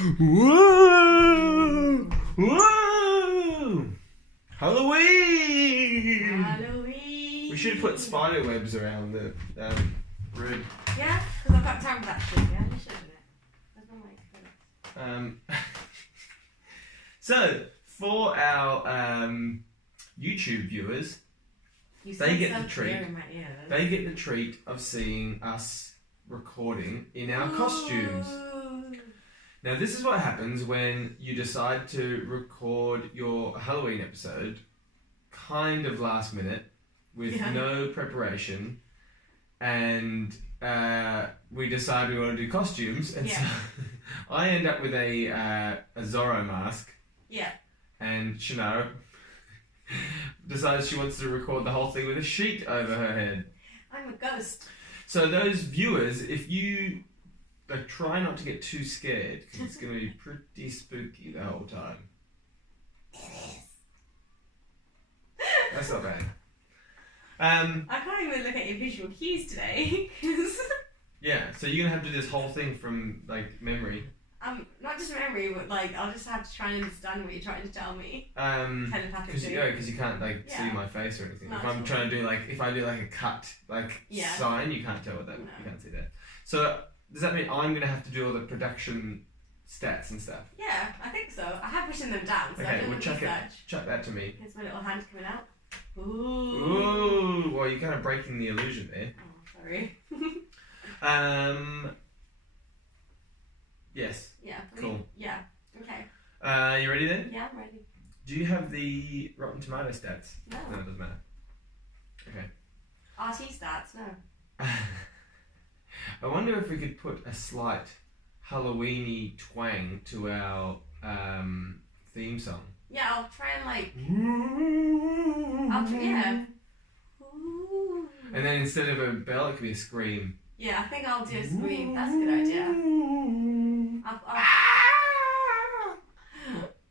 Whoa! Whoa! Halloween! Halloween! We should put spider webs around the room. Yeah, because I've got time for that shit. Yeah, we should do it. That's not my experience. So, for our YouTube viewers, You they sound get so the treat. clear in my ears. they get the treat of seeing us recording in our costumes. Ooh. Now, this is what happens when you decide to record your Halloween episode kind of last minute with no preparation, and we decide we want to do costumes, and so I end up with a Zorro mask. Yeah. And Shannara decides she wants to record the whole thing with a sheet over her head. I'm a ghost. So those viewers, if you try not to get too scared, because it's going to be pretty spooky the whole time. That's not bad. I can't even look at your visual cues today. Yeah, so you're going to have to do this whole thing from, memory. Not just memory, but, I'll just have to try and understand what you're trying to tell me. Telepathically. Because you can't, see my face or anything. If I'm trying to do, if I do, a cut, sign, you can't tell what that, you can't see that. So, does that mean I'm going to have to do all the production stats and stuff? Yeah, I think so. I have written them down, so okay, well, chuck that to me. Here's my little hand coming out. Ooh. Well, you're kind of breaking the illusion there. Oh, sorry. Yes. Yeah. Cool. Yeah. Okay. You ready then? Yeah, I'm ready. Do you have the Rotten Tomato stats? No. No, it doesn't matter. Okay. RT stats? No. I wonder if we could put a slight Halloweeny twang to our theme song. Yeah, I'll try and yeah. And then instead of a bell, it could be a scream. Yeah, I think I'll do a scream. That's a good idea.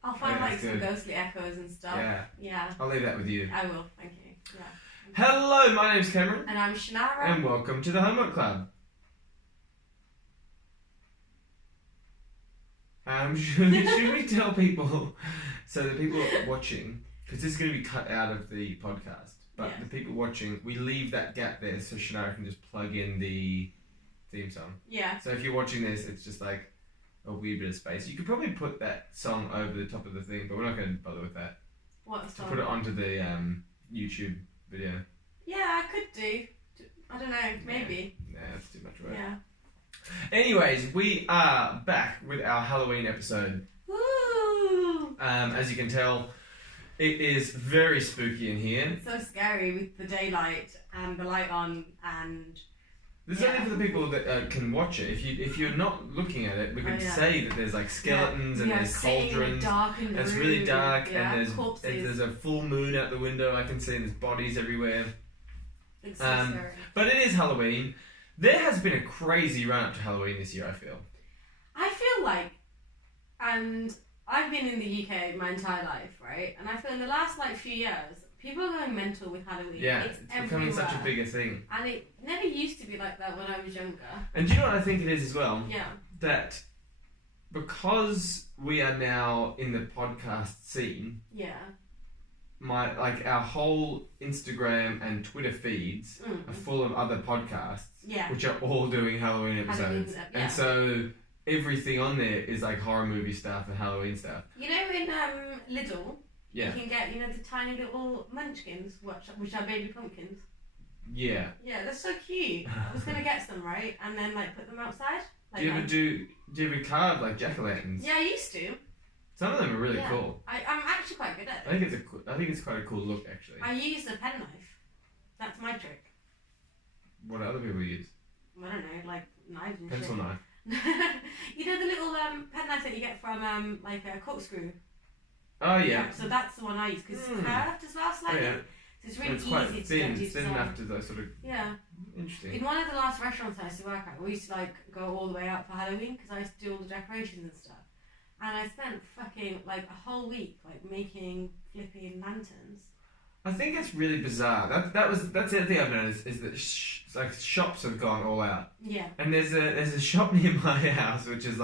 I'll find some ghostly echoes and stuff. Yeah. Yeah. I'll leave that with you. I will. Thank you. Yeah. Hello, my name's Cameron. And I'm Shannara. And welcome to the Homework Club. Should we tell people, so the people watching, because this is going to be cut out of the podcast, but the people watching, we leave that gap there so Shannara can just plug in the theme song. Yeah. So if you're watching this, it's just a weird bit of space. You could probably put that song over the top of the thing, but we're not going to bother with that. What song? To put it onto the YouTube video. Yeah, I could do. I don't know, maybe. Nah, that's too much work. Yeah. Anyways, we are back with our Halloween episode. Woo! As you can tell, it is very spooky in here. It's so scary with the daylight and the light on and... This is only for the people that can watch it. If you're not looking at it, we could say that there's skeletons and there's cauldrons. And it's really dark and there's a full moon out the window. I can see and there's bodies everywhere. It's so scary. But it is Halloween. There has been a crazy run up to Halloween this year, I feel. And I've been in the UK my entire life, right? And I feel in the last few years, people are going mental with Halloween. Yeah, it's becoming such a bigger thing. And it never used to be like that when I was younger. And do you know what I think it is as well? Yeah. That because we are now in the podcast scene. Yeah. Our whole Instagram and Twitter feeds are full of other podcasts, which are all doing Halloween episodes, and so everything on there is horror movie stuff and Halloween stuff. You know, in Lidl, you can get the tiny little munchkins, which are baby pumpkins. Yeah. Yeah, they're so cute. I was gonna get some, right, and then put them outside. Do you ever carve jack-o'-lanterns? Yeah, I used to. Some of them are really cool. I'm actually quite good at it. I think it's quite a cool look, actually. I use a penknife. That's my trick. What do other people use? I don't know, knives and pencil shit. Knife. You know the little penknife that you get from a corkscrew? Oh yeah. So that's the one I use because it's curved as well slightly. Oh, yeah. So it's really quite easy thin, to get thin enough to sort of. Yeah. Interesting. In one of the last restaurants I used to work at, we used to go all the way out for Halloween because I used to do all the decorations and stuff. And I spent fucking a whole week making flipping lanterns. I think it's really bizarre. That's the other thing I've noticed is that shops have gone all out. Yeah. And there's a shop near my house which is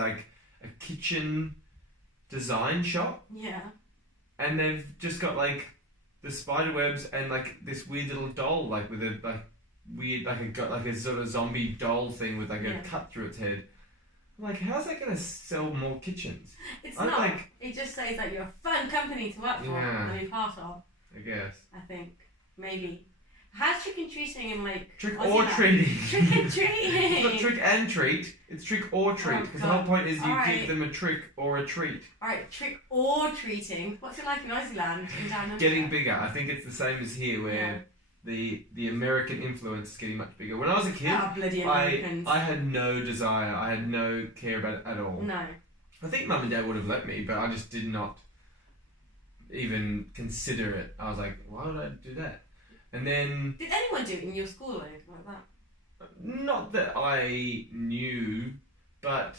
a kitchen design shop, Yeah. and they've just got like the spider webs and like this weird little doll, like with a like weird like a sort of zombie doll thing with like a cut through its head. I'm like, how's that gonna sell more kitchens? It's I'm not. like- It just says that you're a fun company to work for Yeah. and be part of. I guess I think maybe. How's trick and treating in like trick Aussie or land? treating. Trick and It's not treating. trick and treat. It's trick or treat. Oh, Because the whole God. point is you Alright. give them a trick or a treat. All right, trick or treating. What's it like in Aussie land and down under? Getting bigger. I think it's the same as here, where the American influence is getting much bigger. When I was a kid, Ah, bloody Americans. I had no desire. I had no care about it at all. No. I think Mum and Dad would have let me, but I just did not even consider it. I was like, why would I do that? And then, Did anyone do it in your school or anything like that? not that I knew, but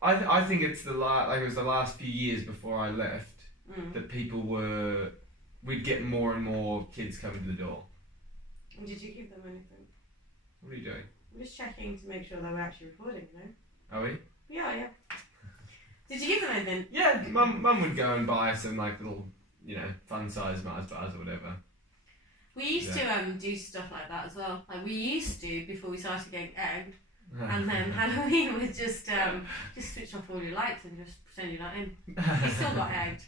I think it's it was the last few years before I left Mm. that we'd get more and more kids coming to the door. And did you give them anything? What are you doing? I'm just checking to make sure that we're actually recording, you know? Are we? Yeah. Did you give them anything? Yeah, Mum would go and buy some like little, fun size Mars bars or whatever. We used to do stuff like that as well. Like we used to before we started getting egged, and then Halloween was just switch off all your lights and just pretend you're not in. We still got egged.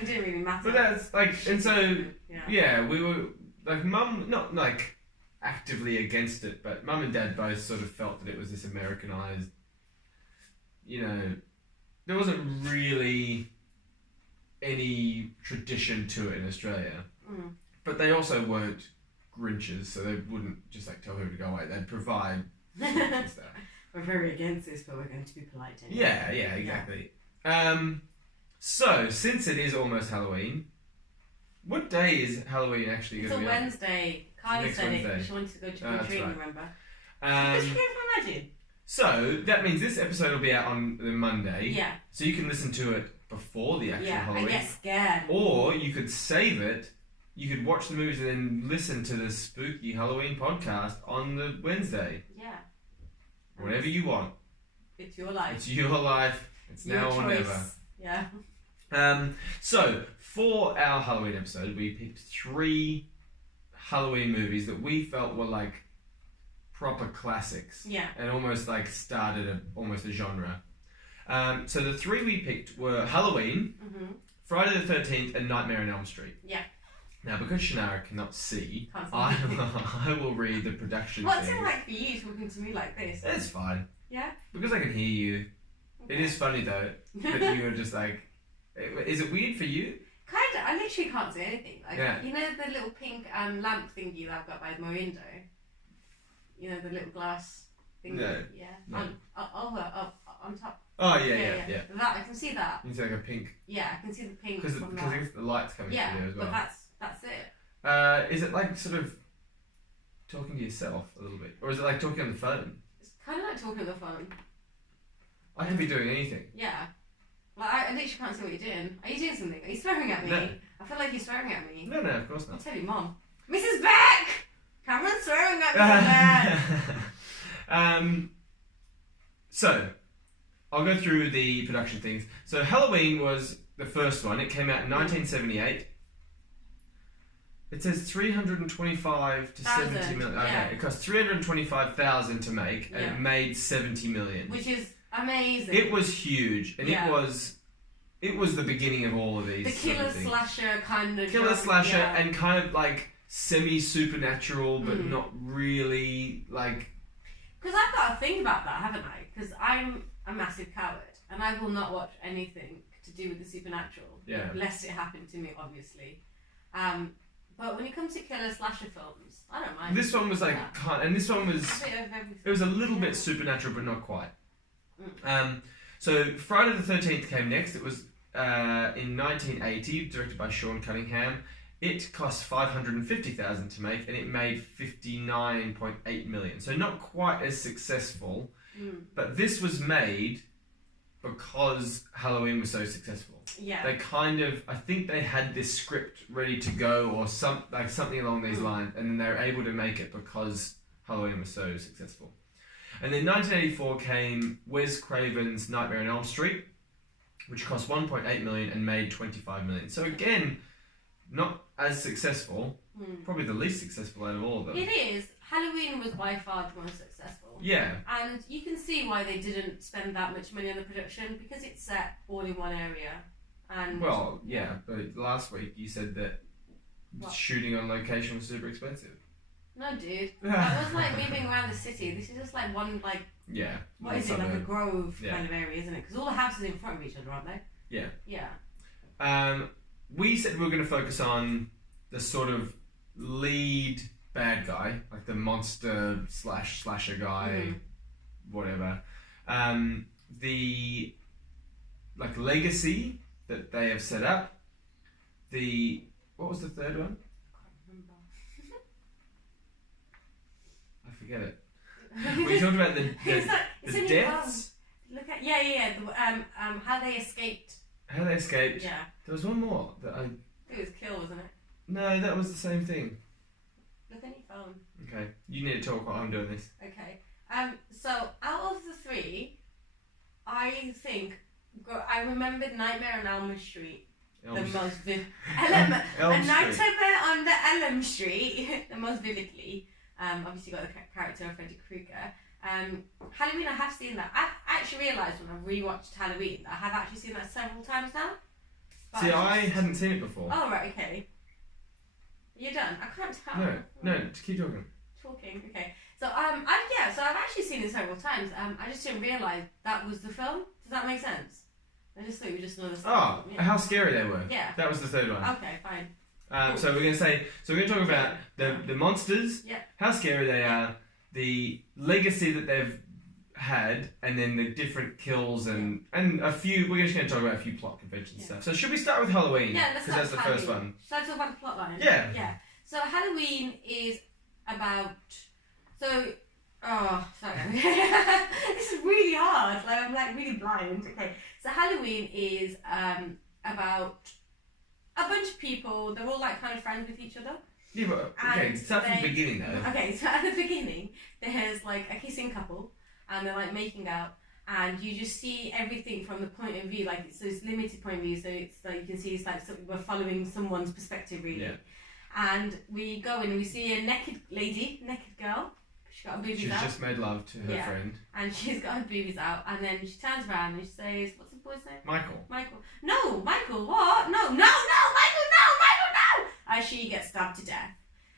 It didn't really matter. But that's like, and so Yeah. yeah, we were like Mum, not like actively against it, but Mum and Dad both sort of felt that it was this Americanized. There wasn't really any tradition to it in Australia. Mm. But they also weren't Grinches, so they wouldn't just like tell people to go away. They'd provide and stuff. We're very against this, but we're going to be polite anyway. Yeah, exactly. So since it is almost Halloween, what day is Halloween actually It's going a to be? Wednesday. Kylie Next said Wednesday. it. She wanted to go trick or That's treating, right. remember? on? Just forget from Imagine. So that means this episode will be out on the Monday. Yeah. So you can listen to it before the actual Yeah, Halloween. I get scared. Or you could save it. You could watch the movies and then listen to the spooky Halloween podcast on the Wednesday. Yeah. Whatever you want. It's your life. It's your life. It's Your now or choice. never. Yeah. So for our Halloween episode, we picked 3 Halloween movies that we felt were like proper classics. Yeah. And almost like started almost a genre. So the 3 we picked were Halloween, Mm-hmm. Friday the 13th, and Nightmare on Elm Street. Yeah. Now, because Shannara cannot see, Can't see. I will read the production What's things. it like for you talking to me like this? It's fine. Yeah? Because I can hear you. It is funny though, that you are just like... Is it weird for you? Kinda. I literally can't see anything. Like, Yeah. You know the little pink lamp thingy that I've got by my window? You know the little glass thingy? No. Yeah. No. On top. Oh, yeah. That, I can see that. It's like a pink... Yeah, I can see the pink Because from that. the light's coming Yeah, through there as well. but that's it. Is it like sort of talking to yourself a little bit? Or is it like talking on the phone? It's kind of like talking on the phone. I can be doing anything. Yeah. Like, I literally can't see what you're doing. Are you doing something? Are you swearing at me? No. I feel like you're swearing at me. No, of course I'll not. tell you, Mom. Mrs. Beck! Cameron's swearing at me. So, I'll go through the production things. So, Halloween was the first one. It came out in 1978. It says 325 to 70 million. Okay, yeah. it cost 325,000 to make, and Yeah. it made 70 million. Which is amazing. It was huge, and Yeah. it was the beginning of all of these. the sort killer of things. slasher kind of Killer genre, slasher, yeah. and kind of like semi-supernatural, but Mm. not really like. Because I've got to think about that, haven't I? Because I'm a massive coward, and I will not watch anything to do with the supernatural, Yeah. lest it happened to me, obviously. But when it comes to killer slasher films, I don't mind. This one was like, Yeah. and this one was. A bit of everything. It was a little Yeah. bit supernatural, but not quite. Mm. So Friday the 13th came next. It was in 1980, directed by Sean Cunningham. It cost 550,000 to make, and it made 59.8 million. So not quite as successful, but this was made because Halloween was so successful. Yeah. They I think they had this script ready to go, or something along these lines, and then they were able to make it because Halloween was so successful. And then 1984 came Wes Craven's Nightmare on Elm Street, which cost 1.8 million and made 25 million. So again, not as successful. Probably the least successful out of all of them. It is. Halloween was by far the most successful. Yeah. And you can see why they didn't spend that much money on the production, because it's set all in one area. And well, yeah, but last week you said that shooting on location was super expensive. No, dude. That was like moving around the city. This is just like one, like... Yeah. What is it? Like a grove kind of area, isn't it? Because all the houses are in front of each other, aren't they? Yeah. Yeah. We said we were going to focus on the sort of lead bad guy, like the monster slasher guy, whatever. The like legacy that they have set up. What was the third one? I forget it. We talked about the deaths. Look at how they escaped. How they escaped. Yeah. There was one more that I. It was kill, wasn't it? No, that was the same thing. Look at your phone. Okay, you need to talk while I'm doing this. Okay. So out of the three, I think I remembered Nightmare on Elm Street the most vivid. Nightmare on the Elm Street the most vividly. Obviously got the character of Freddy Krueger. Halloween, I have seen that. I've actually realised when I rewatched Halloween that I have actually seen that several times now. But see, I hadn't seen it before. Oh, right, okay. You're done. I can't tell. No, keep talking. Talking, okay. So I've actually seen it several times. I just didn't realise that was the film. Does that make sense? I just thought it was just another film. How scary they were. Yeah. That was the third one. Okay, fine. Cool. So we're going to talk about the monsters, how scary they are, the legacy that they've had, and then the different kills and a few. We're just going to talk about a few plot convention stuff. So should we start with Halloween? Yeah, let's start because that's the first one. Should I talk about the plot line? Yeah. Yeah. So Halloween is about. Oh, sorry. This is really hard. Like I'm like really blind. Okay. So Halloween is about a bunch of people. They're all like kind of friends with each other. Yeah, but okay, start from the beginning though. Okay, so at the beginning, there's like a kissing couple, and they're like making out, and you just see everything from the point of view, like it's limited point of view, so it's like you can see it's like we're following someone's perspective really. Yeah. And we go in and we see a naked girl. She's got her boobies out. She's just made love to her friend. And she's got her boobies out, and then she turns around and she says, "What's the boy's name?" Michael. No, Michael. What? No, Michael. No. As she gets stabbed to death.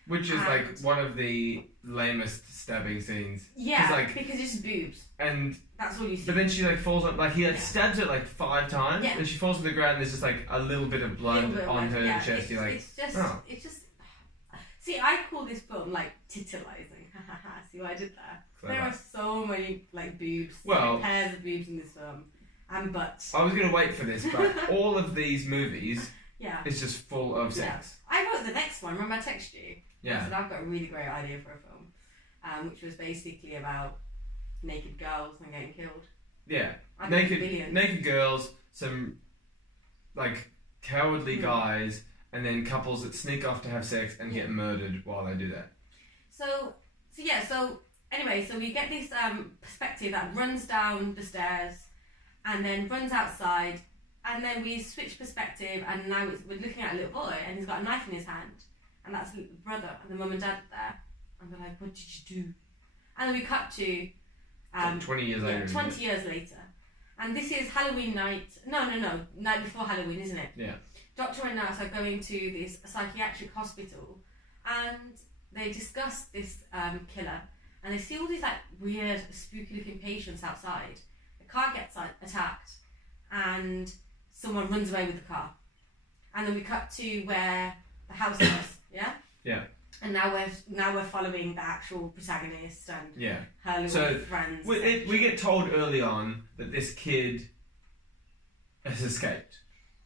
Which is like one of the lamest stabbing scenes. Yeah, because it's boobs. And that's all you see. But then she like falls on, like he stabs her like 5 times, and she falls to the ground. And there's just like a little bit of blood on her chest. You're like, it's just. See, I call this film like titillizing. See what I did there? Clever. There are so many like boobs, like, pairs of boobs in this film, and butts. I was gonna wait for this, but all of these movies, is just full of sex. I wrote the next one. Remember I texted you? Yeah. I said I've got a really great idea for a film, which was basically about naked girls and getting killed. Yeah, naked girls, some like cowardly guys, and then couples that sneak off to have sex and get murdered while they do that. So anyway, so we get this perspective that runs down the stairs and then runs outside, and then we switch perspective, and now we're looking at a little boy and he's got a knife in his hand, and that's the brother and the mum and dad there, and they're like, "What did you do?" And then we cut to 20 years later. 20 years later, and this is Halloween night. No, night before Halloween, isn't it? Yeah. Doctor and nurse are going to this psychiatric hospital, and they discuss this killer, and they see all these like weird, spooky-looking patients outside. The car gets attacked, and someone runs away with the car, and then we cut to where the house is. Yeah. And now we're following the actual protagonist and her little friends. We get told early on that this kid has escaped.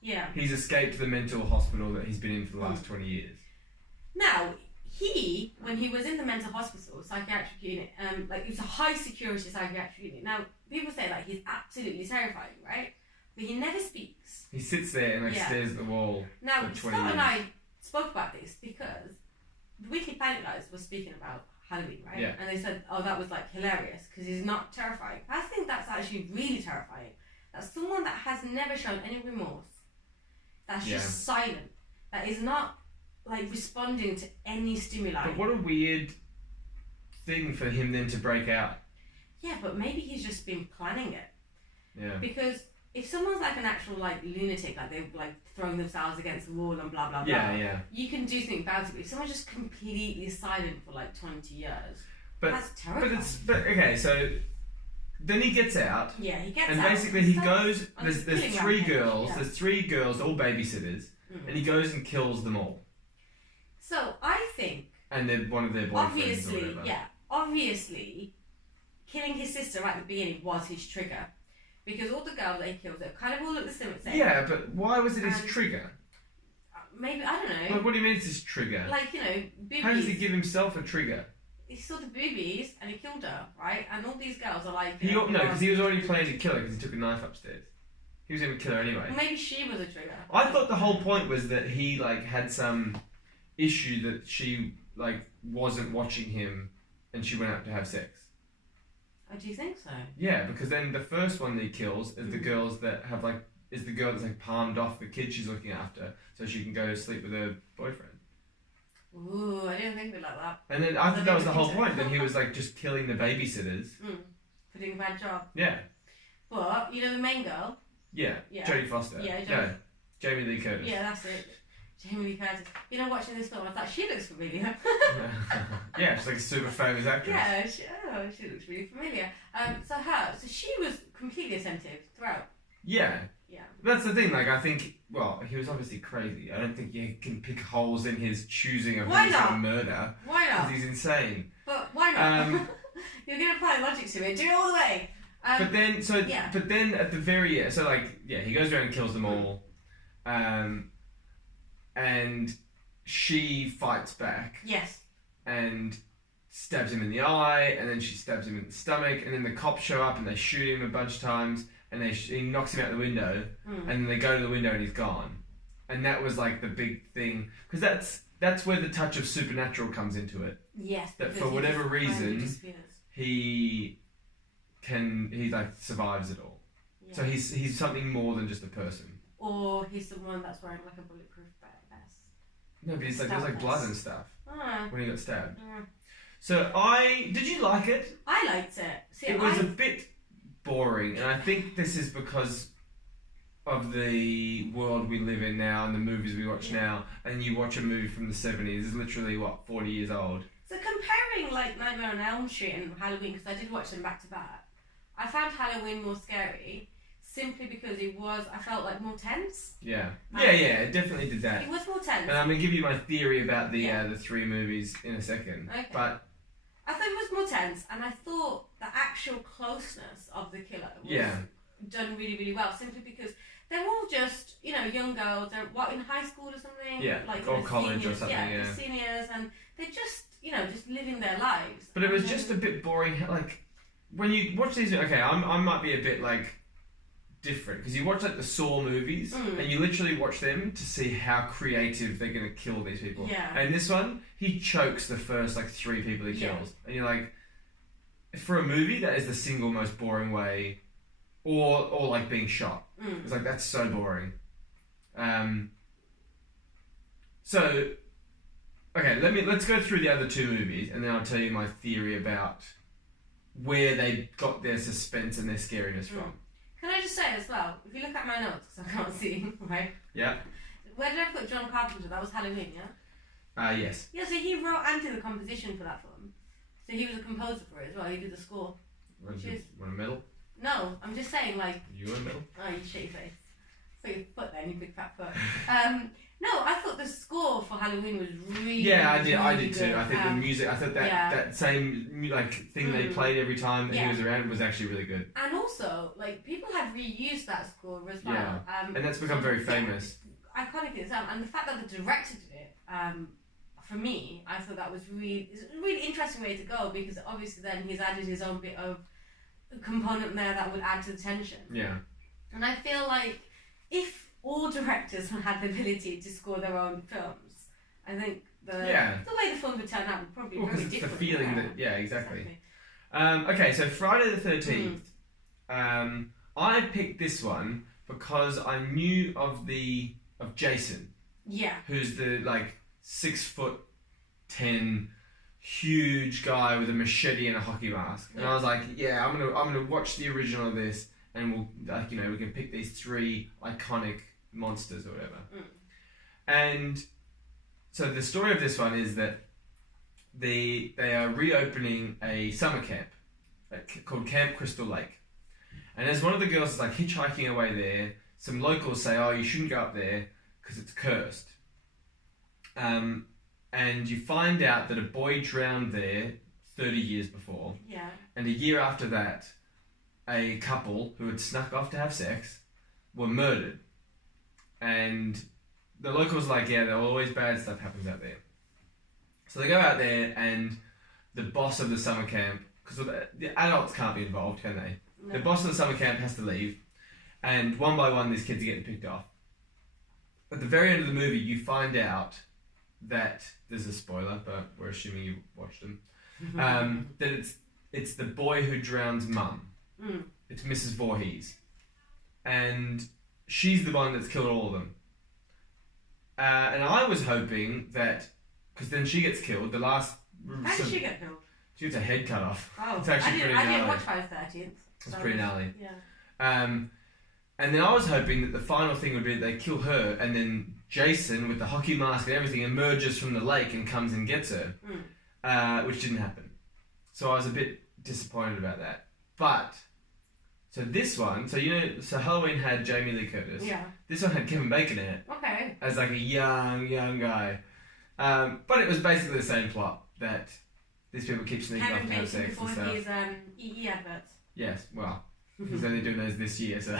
Yeah. He's escaped the mental hospital that he's been in for the last 20 years. Now, when he was in the mental hospital, psychiatric unit, like it was a high security psychiatric unit. Now, people say like he's absolutely terrifying, right? But he never speaks. He sits there and stares at the wall for 20 years. Scott and I spoke about this because the Weekly Planet guys were speaking about Halloween, right? Yeah. And they said, oh, that was like hilarious because he's not terrifying. I think that's actually really terrifying. That's someone that has never shown any remorse. That's just silent. That is not like responding to any stimuli. But what a weird thing for him then to break out. Yeah, but maybe he's just been planning it. Yeah. Because if someone's like an actual like lunatic, like they're like throwing themselves against the wall and blah blah blah, Yeah. you can do something about it. But if someone's just completely silent for like 20 years, that's terrifying. But okay, so then he gets out. Yeah, he gets and out. And basically he goes. There's three girls. Yeah. There's three girls, all babysitters, and he goes and kills them all. So I think. And they're one of their boyfriends. Obviously, killing his sister at the beginning was his trigger. Because all the girls that he kills, they kind of all look the same. Yeah, but why was it his trigger? Maybe, I don't know. Well, what do you mean it's his trigger? Like, boobies. How does he give himself a trigger? He saw the boobies and he killed her, right? And all these girls are like... No, because he was already planning to kill her because he took a knife upstairs. He was going to kill her anyway. Well, maybe she was a trigger. I thought the whole point was that he, like, had some issue that she, like, wasn't watching him and she went out to have sex. Oh, do you think so? Yeah, because then the first one that he kills is the girls that have like is the girl that's like palmed off the kid she's looking after so she can go sleep with her boyfriend. Ooh, I didn't think of it like that. And then I thought that was the whole point. Then he was like just killing the babysitters. For doing a bad job. Yeah. But the main girl. Yeah. Jodie Foster. Yeah. Jamie Lee Curtis. Yeah, that's it. Jamie Lee Curtis. Watching this film, I thought she looks familiar. Yeah, she's like a super famous actress. Yeah, she looks really familiar. So she was completely attentive throughout. Yeah. Yeah. That's the thing. Like, I think, he was obviously crazy. I don't think you can pick holes in his choosing of who he's going to murder. Why not? Because he's insane. But why not? You're going to apply logic to it. Do it all the way. But then at the very end, he goes around and kills them all. And she fights back. Yes. And stabs him in the eye, and then she stabs him in the stomach, and then the cops show up and they shoot him a bunch of times, and he knocks him out the window, and then they go to the window and he's gone. And that was like the big thing, because that's where the touch of supernatural comes into it. Yes. That for whatever reason he like survives it all. Yeah. So he's something more than just a person. Or he's the one that's wearing like a bulletproof vest. No, but there's like blood and stuff when he got stabbed. Mm. So did you like it? I liked it. See, it was a bit boring, and I think this is because of the world we live in now and the movies we watch now. And you watch a movie from the 70s, it's literally 40 years old. So comparing like Nightmare on Elm Street and Halloween, because I did watch them back to back, I found Halloween more scary. Simply because I felt like more tense. Yeah, it definitely did that. It was more tense. And I'm going to give you my theory about the three movies in a second. Okay. But I thought it was more tense, and I thought the actual closeness of the killer was done really, really well, simply because they're all just, young girls, they're in high school or something? Yeah, or college seniors, or something, they're seniors, and they're just, just living their lives. But it was just a bit boring, like, when you watch these, I might be a bit, like, different because you watch like the Saw movies and you literally watch them to see how creative they're going to kill these people. Yeah. And this one, he chokes the first like 3 people he kills, and you're like, for a movie, that is the single most boring way, or like being shot. It's like that's so boring. So, okay, let's go through the other 2 movies, and then I'll tell you my theory about where they got their suspense and their scariness from. Can I just say as well, if you look at my notes, because I can't see, right? Yeah. Where did I put John Carpenter? That was Halloween, yeah? Yes. Yeah, so he wrote and did the composition for that film. So he was a composer for it as well. He did the score. Want a medal? No, I'm just saying, like... You want a medal? Oh, you shitty face. Put your foot there, you big fat foot. No, I thought the score for Halloween was really I really did too. good. I think the music, I thought that same like thing they played every time that he was around was actually really good. And also, like, people have reused that score as well. Yeah. And that's become very famous. Iconic in itself. And the fact that the director did it, for me, I thought that was it's a really interesting way to go, because obviously then he's added his own bit of component there that would add to the tension. Yeah. And I feel like if all directors had the ability to score their own films, I think the way the film would turn out would probably be very it's different. the feeling that exactly. Okay, so Friday the 13th. I picked this one because I knew of Jason. Yeah. Who's the 6'10" huge guy with a machete and a hockey mask. And I was like, yeah, I'm gonna watch the original of this, and we'll we can pick these 3 iconic monsters or whatever. And so the story of this one is that they are reopening a summer camp called Camp Crystal Lake. And as one of the girls is hitchhiking away there, some locals say, oh, you shouldn't go up there because it's cursed. And you find out that a boy drowned there 30 years before. Yeah. And a year after that, a couple who had snuck off to have sex were murdered. And the locals are there always bad stuff happens out there. So they go out there, and the boss of the summer camp, because the adults can't be involved, can they? No. The boss of the summer camp has to leave, and one by one these kids are getting picked off. At the very end of the movie, you find out that, there's a spoiler, but we're assuming you watched them, that it's the boy who drowns mum. It's Mrs. Voorhees. And she's the one that's killed all of them. And I was hoping that, because then she gets killed, the last... How did she get killed? She gets her head cut off. Oh, it's actually pretty gnarly. I didn't watch Friday the 13th. It's pretty gnarly. Yeah. And then I was hoping that the final thing would be that they kill her, and then Jason, with the hockey mask and everything, emerges from the lake and comes and gets her, which didn't happen. So I was a bit disappointed about that. But, so this one, so Halloween had Jamie Lee Curtis. Yeah. This one had Kevin Bacon in it. Okay. As a young guy. But it was basically the same plot, that these people keep sneaking off to have sex and stuff. Kevin Bacon before his EE adverts. Yes, well, he's only doing those this year, so...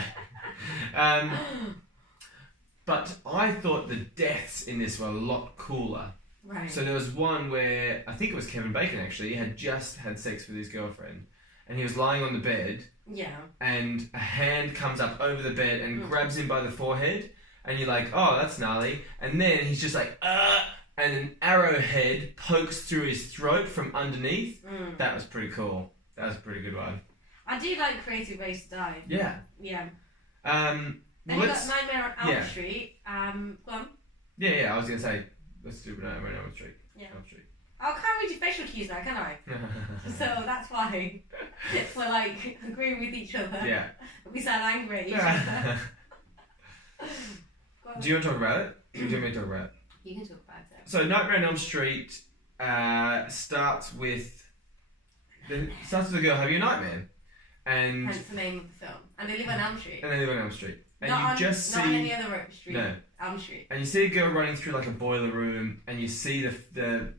But I thought the deaths in this were a lot cooler. Right. So there was one where, I think it was Kevin Bacon actually, he had just had sex with his girlfriend, and he was lying on the bed, and a hand comes up over the bed and grabs him by the forehead, and you're like, oh, that's gnarly. And then he's just like, and an arrowhead pokes through his throat from underneath. That was pretty cool. That was a pretty good one. I do like creative ways to die. Yeah. Yeah. Then you got Nightmare on Elm Street. Go on. Yeah, I was going to say, let's do Nightmare on Elm Street. Yeah. Elm Street. I can't read your facial cues now, can I? So that's why we're agreeing with each other. Yeah. We sound angry at each other. Do you want to talk about it? Or do you want me to talk about it? You can talk about it. So Nightmare on Elm Street starts with a girl having a nightmare. And hence the name of the film. And they live on Elm Street. And they live on Elm Street. And not you just see... Not on any other street. No. Elm Street. And you see a girl running through a boiler room, and you see the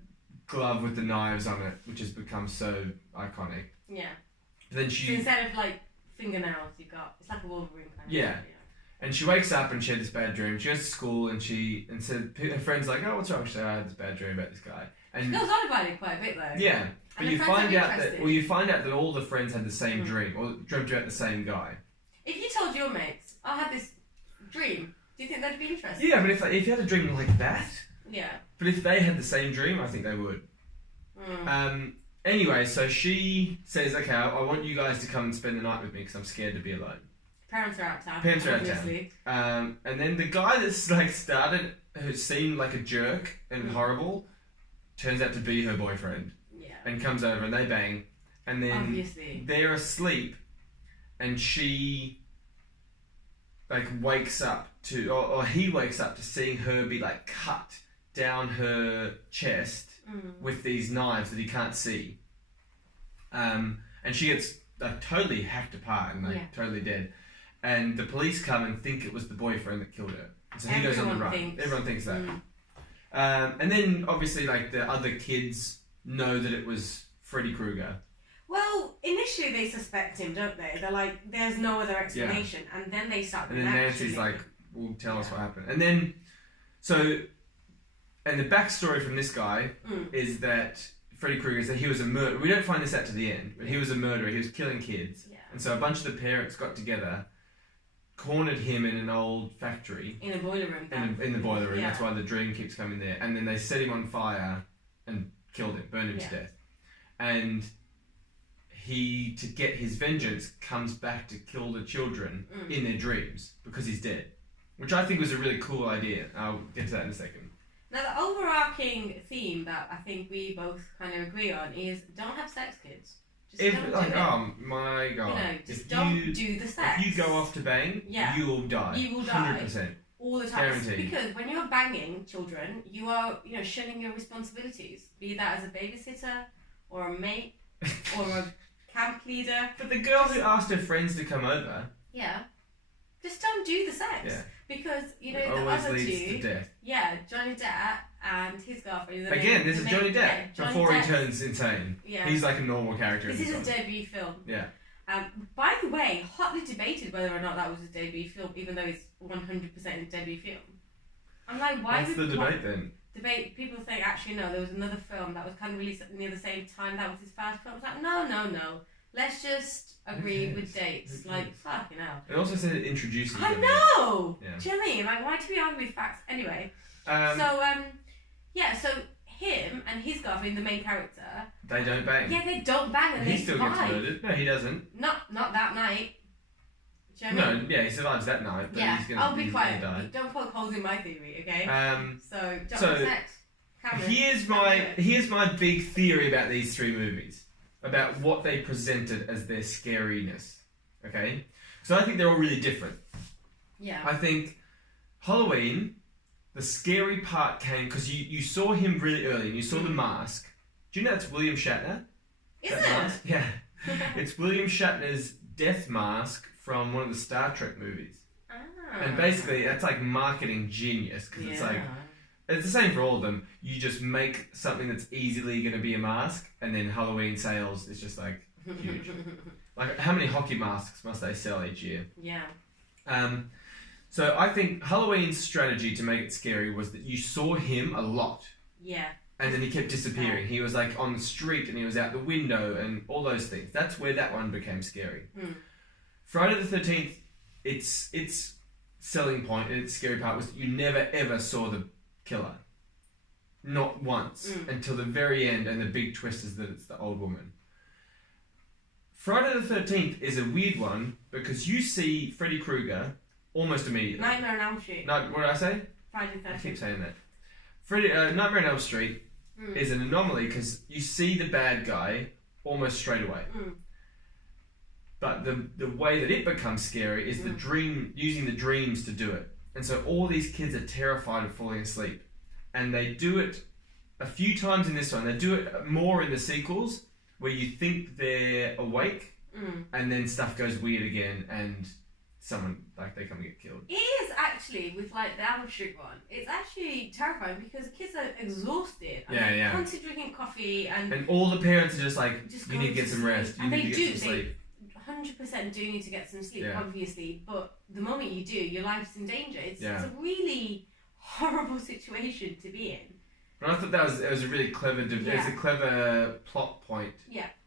glove with the knives on it, which has become so iconic. Yeah. But then so instead of fingernails, you've got... It's like a Wolverine kind of thing. Yeah. And she wakes up and she had this bad dream. She goes to school and said, her friend's like, oh, what's wrong? She said, I had this bad dream about this guy. And she goes on about it quite a bit though. Yeah. But you find out that all the friends had the same dream, or dreamt about the same guy. If you told your mates, I had this dream, do you think they'd be interested? Yeah, but if you had a dream like that... Yeah. But if they had the same dream, I think they would. Anyway, so she says, okay, I want you guys to come and spend the night with me because I'm scared to be alone. Parents are out of town. Parents are out of town. And then the guy that's started, who seemed like a jerk and horrible, turns out to be her boyfriend. Yeah. And comes over and they bang. And then they're asleep and she wakes up to, or he wakes up to seeing her be cut down her chest with these knives that he can't see. And she gets totally hacked apart and totally dead. And the police come and think it was the boyfriend that killed her. So he goes on the run. Everyone thinks that. And then obviously the other kids know that it was Freddy Krueger. Well, initially they suspect him, don't they? They're like, there's no other explanation. Yeah. And then they start... And then Nancy's like, well, tell us what happened. And then, and the backstory from this guy is that Freddy Krueger is that he was a murderer. We don't find this out to the end, but he was a murderer. He was killing kids. Yeah. And so a bunch of the parents got together, cornered him in an old factory. In a boiler room. In the boiler room. Yeah. That's why the dream keeps coming there. And then they set him on fire and killed him, burned him to death. And he, to get his vengeance, comes back to kill the children in their dreams because he's dead. Which I think was a really cool idea. I'll get to that in a second. Now, the overarching theme that I think we both kind of agree on is don't have sex, kids. Just don't do it. Oh my god. You know, just don't do the sex. If you go off to bang, you will die. You will die. 100%. All the time. Guaranteed. Because when you're banging children, you are, shunning your responsibilities. Be that as a babysitter, or a mate, or a camp leader. But the girl who asked her friends to come over... Yeah. Just don't do the sex. Yeah. Because, it the always other leads two... to death. Yeah, Johnny Depp and his girlfriend. Again, this is Johnny Depp. Yeah, before he turns insane. Yeah. He's like a normal character. This is his debut film. Yeah. By the way, hotly debated whether or not that was his debut film, even though it's 100% his debut film. I'm like, why What's the debate then? People think, actually, no, there was another film that was kind of released near the same time that was his first film. It's like, no. Let's just agree with dates. Like, fucking hell. It also said it introduces I them. know! Yeah. Do you know what I mean? Like, why do we argue with facts? Anyway. So him and his girlfriend, the main character... They don't bang. Yeah, they don't bang and he they still survive. gets murdered. No, he doesn't. Not that night. Do you know what I mean? No, he survives that night, but Yeah, he's gonna, I'll be he's quiet. gonna die. Don't poke holes in my theory, okay? So, don't so have sex. Cameron, here's my big theory about these three movies. About what they presented as their scariness. Okay? So I think they're all really different. Yeah. I think Halloween, the scary part came because you saw him really early and you saw the mask. Do you know that's William Shatner? Is that it? Mask? Yeah. It's William Shatner's death mask from one of the Star Trek movies. Ah. And basically, that's like marketing genius because it's like, it's the same for all of them. You just make something that's easily going to be a mask, and then Halloween sales is just like huge. Like, how many hockey masks must they sell each year? Yeah. So I think Halloween's strategy to make it scary was that you saw him a lot. Yeah. And then he kept disappearing. He was like on the street and he was out the window and all those things. That's where that one became scary. Friday the 13th, its selling point and its scary part was that you never ever saw the killer. Not once. Until the very end, and the big twist is that it's the old woman. Friday the 13th is a weird one because you see Freddy Krueger almost immediately. Nightmare on Elm Street. No, what did I say? Friday the 13th. I keep saying that. Nightmare on Elm Street is an anomaly because you see the bad guy almost straight away. But the way that it becomes scary is using the dreams to do it. And so all these kids are terrified of falling asleep. And they do it a few times in this one. They do it more in the sequels where you think they're awake and then stuff goes weird again and they come and get killed. It is actually, with like the Elm Street one, it's actually terrifying because the kids are exhausted and they're constantly drinking coffee and all the parents are just like, you need to get some rest, you and need to get some sleep. sleep. 100% do need to get some sleep, obviously, but the moment you do, your life's in danger. It's a really horrible situation to be in. But I thought it was a really clever, it was a clever plot point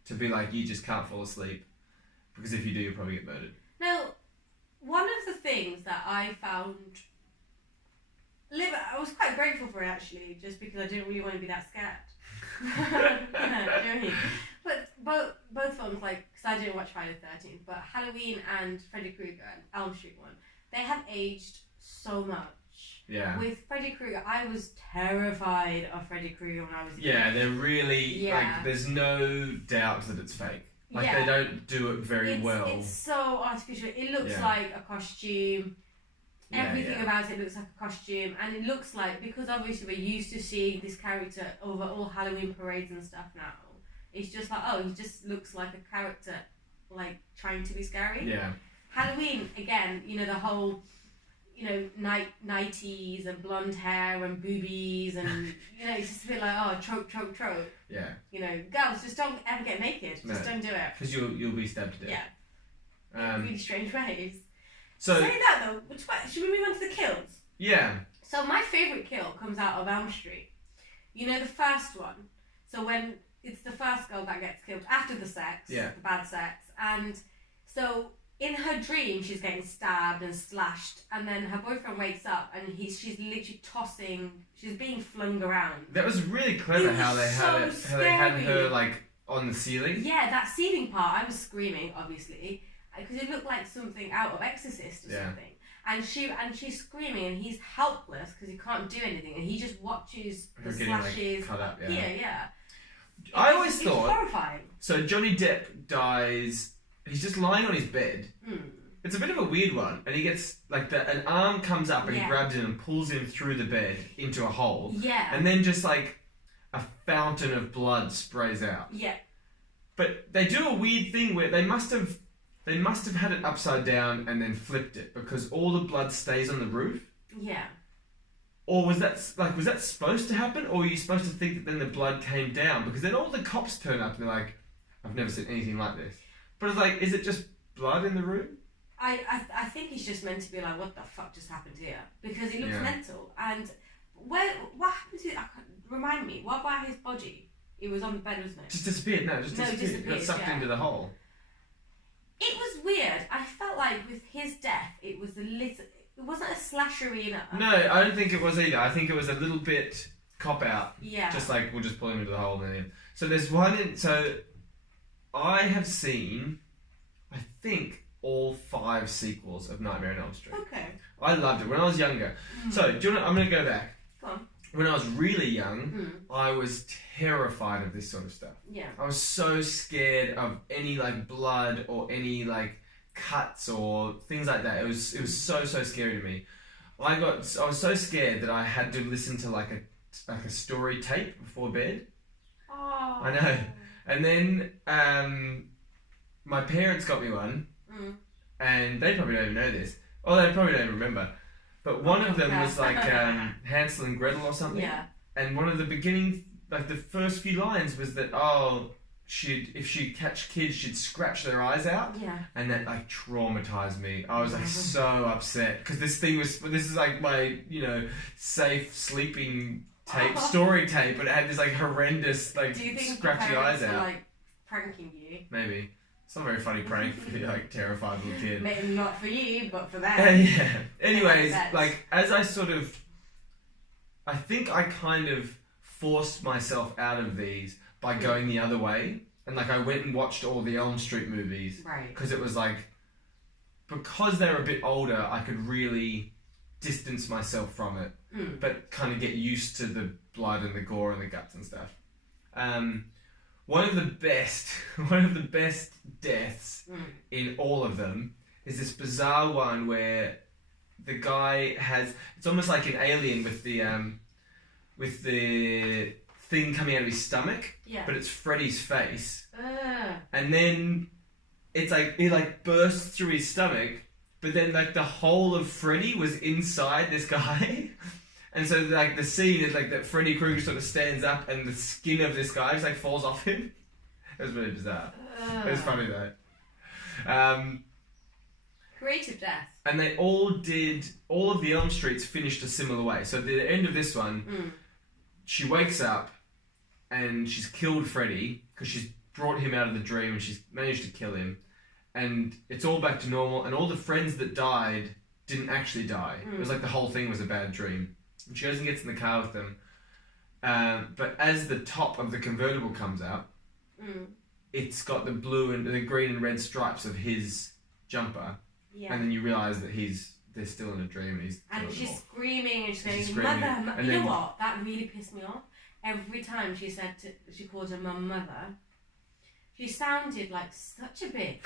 to be like, you just can't fall asleep because if you do, you'll probably get murdered. Now, one of the things that I found, I was quite grateful for it actually, just because I didn't really want to be that scared. Do you know what I mean? But both films, like, because I didn't watch Friday the 13th, but Halloween and Freddy Krueger and Elm Street one, they have aged so much. Yeah. With Freddy Krueger, I was terrified of Freddy Krueger when I was a kid. Yeah, they're really, like, there's no doubt that it's fake. Like, they don't do it very well. It's so artificial. It looks like a costume. Everything about it looks like a costume. And it looks like, because obviously we're used to seeing this character over all Halloween parades and stuff now, it's just like, he just looks like a character, like, trying to be scary. Yeah. Halloween, again, the whole, nighties and blonde hair and boobies and, it's just a bit like, trope. Yeah. Girls, just don't ever get naked. Just don't do it. Because you'll be stabbed to death. Yeah. In really strange ways. So, saying that though, should we move on to the kills? Yeah. So my favourite kill comes out of Elm Street. The first one. So when it's the first girl that gets killed after the sex, the bad sex, and so in her dream, she's getting stabbed and slashed, and then her boyfriend wakes up and she's literally tossing. She's being flung around. That was really clever how they had it. How they had her like on the ceiling. Yeah, that ceiling part. I was screaming, obviously, because it looked like something out of Exorcist or something. And she's screaming, and he's helpless because he can't do anything, and he just watches the slashes. Like, cut up, yeah. I always thought. It's horrifying. So Johnny Depp dies. He's just lying on his bed. It's a bit of a weird one, and he gets like an arm comes up and he grabs him and pulls him through the bed into a hole. Yeah. And then just like a fountain of blood sprays out. Yeah. But they do a weird thing where they must have had it upside down and then flipped it because all the blood stays on the roof. Yeah. Or was that supposed to happen, or were you supposed to think that then the blood came down? Because then all the cops turn up and they're like, "I've never seen anything like this." But it's like, is it just blood in the room? I think he's just meant to be like, what the fuck just happened here? Because he looks mental. And what happened to? Remind me, what about his body? He was on the bed, wasn't it? Just disappeared. No, disappeared. Got sucked into the hole. It was weird. I felt like with his death, it was it wasn't a slashery enough. No, I don't think it was either. I think it was a little bit cop out. Yeah. Just like we'll just pull him into the hole and then. So there's one. So I have seen, I think, all 5 sequels of Nightmare on Elm Street. Okay. I loved it when I was younger. So do you want? I'm going to go back. Go on. When I was really young, I was terrified of this sort of stuff. Yeah. I was so scared of any like blood or any like cuts or things like that. It was so scary to me. I was so scared that I had to listen to like a story tape before bed. Oh. I know. And then my parents got me one, and they probably don't even know this. Or they probably don't remember. But one of them was like Hansel and Gretel or something. Yeah. And one of the beginning, like the first few lines was that, if she'd catch kids, she'd scratch their eyes out. Yeah. And that like traumatized me. I was like so upset because this is like my, safe sleeping tape, story tape, but it had this like horrendous, like scratchy eyes out. Were, like pranking you? Maybe. It's not a very funny prank for the like terrified little kid. Maybe not for you, but for them. Yeah. Anyways, like as I think I kind of forced myself out of these by going the other way, and like I went and watched all the Elm Street movies, right? Because it was like, because they're a bit older, I could really distance myself from it, but kind of get used to the blood and the gore and the guts and stuff. One of the best deaths in all of them is this bizarre one where the guy it's almost like an alien with the thing coming out of his stomach, but it's Freddy's face. And then it's like it like bursts through his stomach, but then like the whole of Freddy was inside this guy. And so, like, the scene is, like, that Freddy Krueger sort of stands up and the skin of this guy just, like, falls off him. It was really bizarre. It was funny, though. Creative death. And they all of the Elm Streets finished a similar way. So, at the end of this one, she wakes up and she's killed Freddy because she's brought him out of the dream and she's managed to kill him. And it's all back to normal. And all the friends that died didn't actually die. It was like the whole thing was a bad dream. And she goes and gets in the car with them. But as the top of the convertible comes out, it's got the blue and the green and red stripes of his jumper. Yeah. And then you realise that they're still in a dream. And she's screaming and she's going, Mother. You know what? That really pissed me off. Every time she called her mum Mother, she sounded like such a bitch.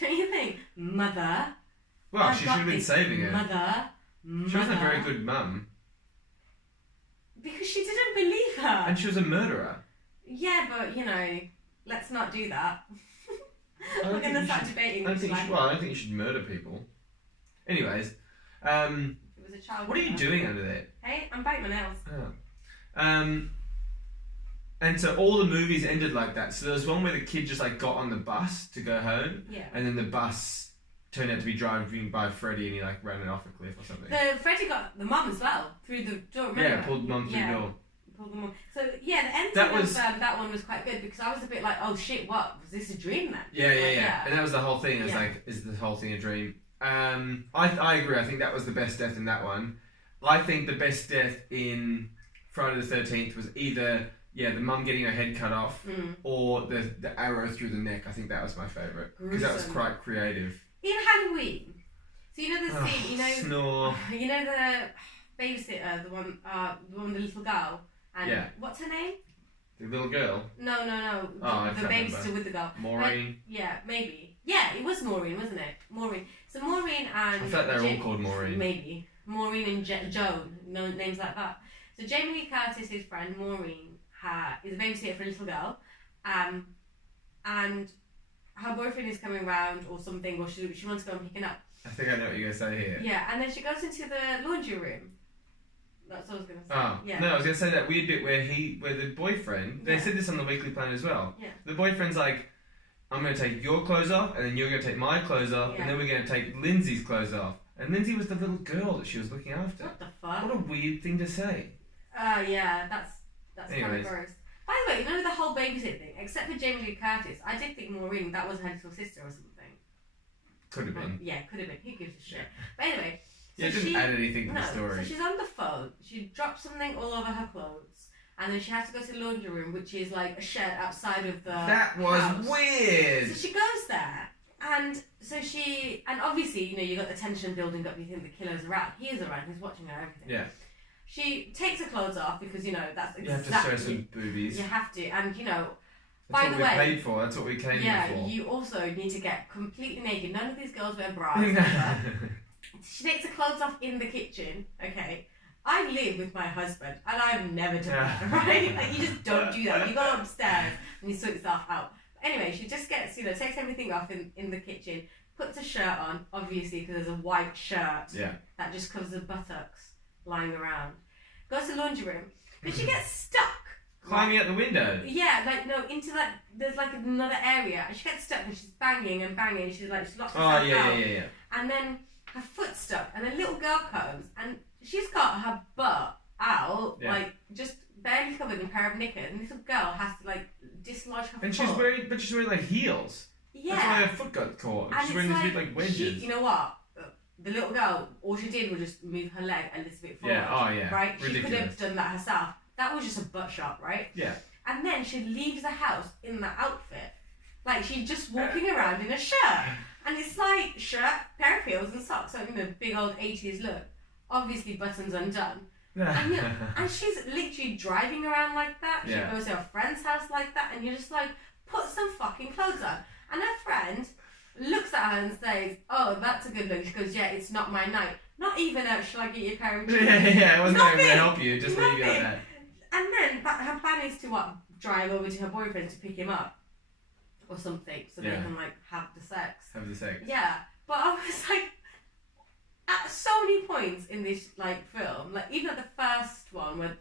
Don't you think? Mother. Well, she should have been saving her. Mother. She wasn't a very good mum. Because she didn't believe her. And she was a murderer. Yeah, but, let's not do that. We're going to start debating this. I don't think you should murder people. Anyways. It was a child. What are you doing under there? Hey, I'm biting my nails. Oh. And so all the movies ended like that. So there was one where the kid just, like, got on the bus to go home. Yeah. And then the bus turned out to be driving by Freddy and he like ran it off a cliff or something. Freddy got the mum as well through the door. Remember? Yeah, pulled mum through the door. pulled them on. So yeah, the ending of that one was quite good because I was a bit like, oh shit, what was this a dream then? Yeah. And that was the whole thing. It was like, is the whole thing a dream? I agree. I think that was the best death in that one. I think the best death in Friday the 13th was either the mum getting her head cut off or the arrow through the neck. I think that was my favourite because that was quite creative. In Halloween, so you know the scene, snore. You know the babysitter, the one with the little girl, and what's her name? The little girl. No. The babysitter with the girl. Maureen. Maybe. Yeah, it was Maureen, wasn't it? Maureen. So Maureen and I thought they were all called Maureen. Maybe Maureen and Joan. No names like that. So Jamie Lee Curtis's friend Maureen is a babysitter for a little girl, and her boyfriend is coming round or something, or she wants to go and pick him up. I think I know what you're going to say here. Yeah, and then she goes into the laundry room. That's what I was going to say. Oh, yeah. No, I was going to say that weird bit where the boyfriend, they said this on the weekly plan as well. Yeah. The boyfriend's like, I'm going to take your clothes off, and then you're going to take my clothes off, and then we're going to take Lindsay's clothes off. And Lindsay was the little girl that she was looking after. What the fuck? What a weird thing to say. Yeah, that's kind of gross. By the way, you know the whole babysit thing, except for Jamie Lee Curtis, I did think Maureen, that was her little sister or something. Could have been. Yeah, could have been. Who gives a shit? But anyway. So it didn't add anything to the story. So she's on the phone, she dropped something all over her clothes, and then she has to go to the laundry room, which is like a shed outside of the That was house. weird! So she goes there, and obviously, you got the tension building up, you think the killer's around. He is around, he's watching her, everything. Yeah. She takes her clothes off because, that's exactly... You have to show some boobies. You have to, and, That's what we paid for, that's what we came here for. Yeah, you also need to get completely naked. None of these girls wear bras. She takes her clothes off in the kitchen, okay? I live with my husband, and I've never done that, right? Like, you just don't do that. You go upstairs, and you sort yourself out. But anyway, she just gets, takes everything off in the kitchen, puts a shirt on, obviously, because there's a white shirt that just covers the buttocks lying around. Goes to the laundry room, but she gets stuck. Climbing out the window? Yeah, into that, there's like another area, and she gets stuck, and she's banging and banging, she's locks herself out. Yeah. And then her foot's stuck, and a little girl comes, and she's got her butt out, just barely covered in a pair of knickers, and this little girl has to, dislodge her foot. And she's wearing, heels. Yeah. That's why her foot got caught. And she's wearing these big, wedges. You know what? The little girl, all she did was just move her leg a little bit forward. Right? Ridiculous. She could have done that herself. That was just a butt shot, right? Yeah. And then she leaves the house in that outfit. Like, she's just walking around in a shirt. And it's like, shirt, pair of heels and socks. Like, big old 80s look. Obviously, buttons undone. And she's literally driving around like that. She goes to her friend's house like that. And you're just like, put some fucking clothes on. And her friend looks at her and says, oh, that's a good look. She goes, yeah, it's not my night. Not even shall I get you a pair of jeans? Yeah, it wasn't even going to help you. Just leave you like that. And then her plan is to drive over to her boyfriend to pick him up or something, so they can have the sex. Yeah, but I was like, at so many points in this film, even at the first one where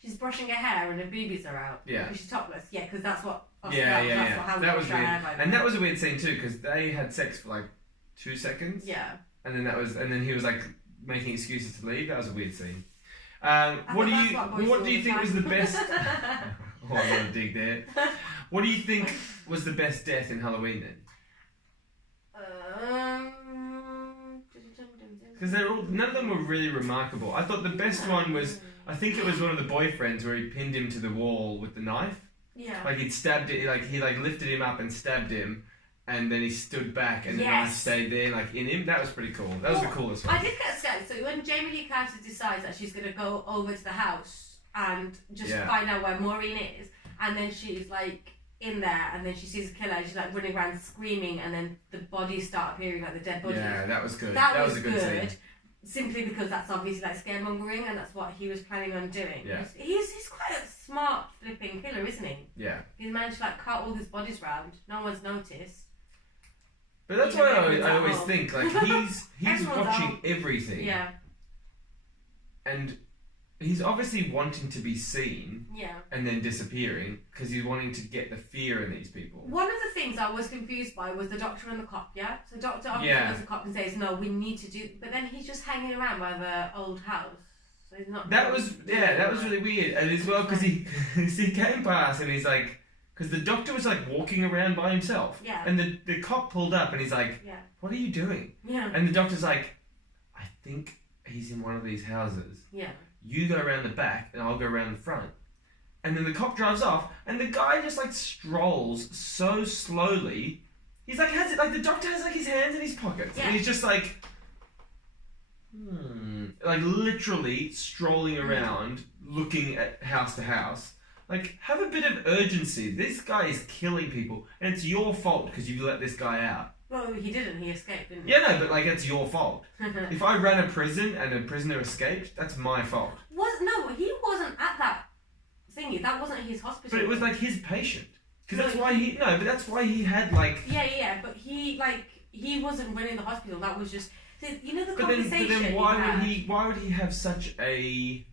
she's brushing her hair and her boobies are out. Yeah. Because she's topless. Yeah, because that's what. That was weird, and that was a weird scene too because they had sex for 2 seconds. Yeah. And then he was making excuses to leave. That was a weird scene. What do you think was the best? Oh, I'm gonna dig there. What do you think was the best death in Halloween then? Because none of them were really remarkable. I thought the best one was, I think it was one of the boyfriends where he pinned him to the wall with the knife. Yeah. He'd stabbed it. He lifted him up and stabbed him. And then he stood back and the knife stayed there, in him. That was pretty cool. That was the coolest one. I did get scared. So when Jamie Lee Curtis decides that she's going to go over to the house and just find out where Maureen is, and then she's in there, and then she sees a killer, and she's running around screaming, and then the bodies start appearing, the dead bodies. Yeah, that was good. That was a good scene. Simply because that's obviously scaremongering, and that's what he was planning on doing. Yeah. He's quite a smart flipping killer, isn't he? Yeah. He's managed to cut all his bodies round. No one's noticed. But that's why I always think he's watching everything. Yeah. And he's obviously wanting to be seen. Yeah. And then disappearing because he's wanting to get the fear in these people. One of the things I was confused by was the doctor and the cop. Yeah. So doctor obviously goes to the cop and says, "No, we need to do." But then he's just hanging around by the old house. So he's not. That was really weird, and as well because he came past and he's like, because the doctor was like walking around by himself, Yeah. and the cop pulled up and he's like, Yeah. "What are you doing?" Yeah. And the doctor's like, "I think he's in one of these houses. Yeah. You go around the back and I'll go around the front." And then the cop drives off, and the guy just like strolls so slowly. He's like, has it like the doctor has like his hands in his pockets, Yeah. and he's just like, like literally strolling around, looking at house to house. Like, have a bit of urgency. This guy is killing people, and it's your fault because you let this guy out. Well, he didn't. He escaped, didn't he? Yeah, no, but like it's your fault. If I ran a prison and a prisoner escaped, that's my fault. No, he wasn't at that thingy. That wasn't his hospital. But it was like his patient. Because No, that's why that's why he had like. Yeah, but he wasn't running the hospital. That was just, you know, the But conversation. then why would he have such a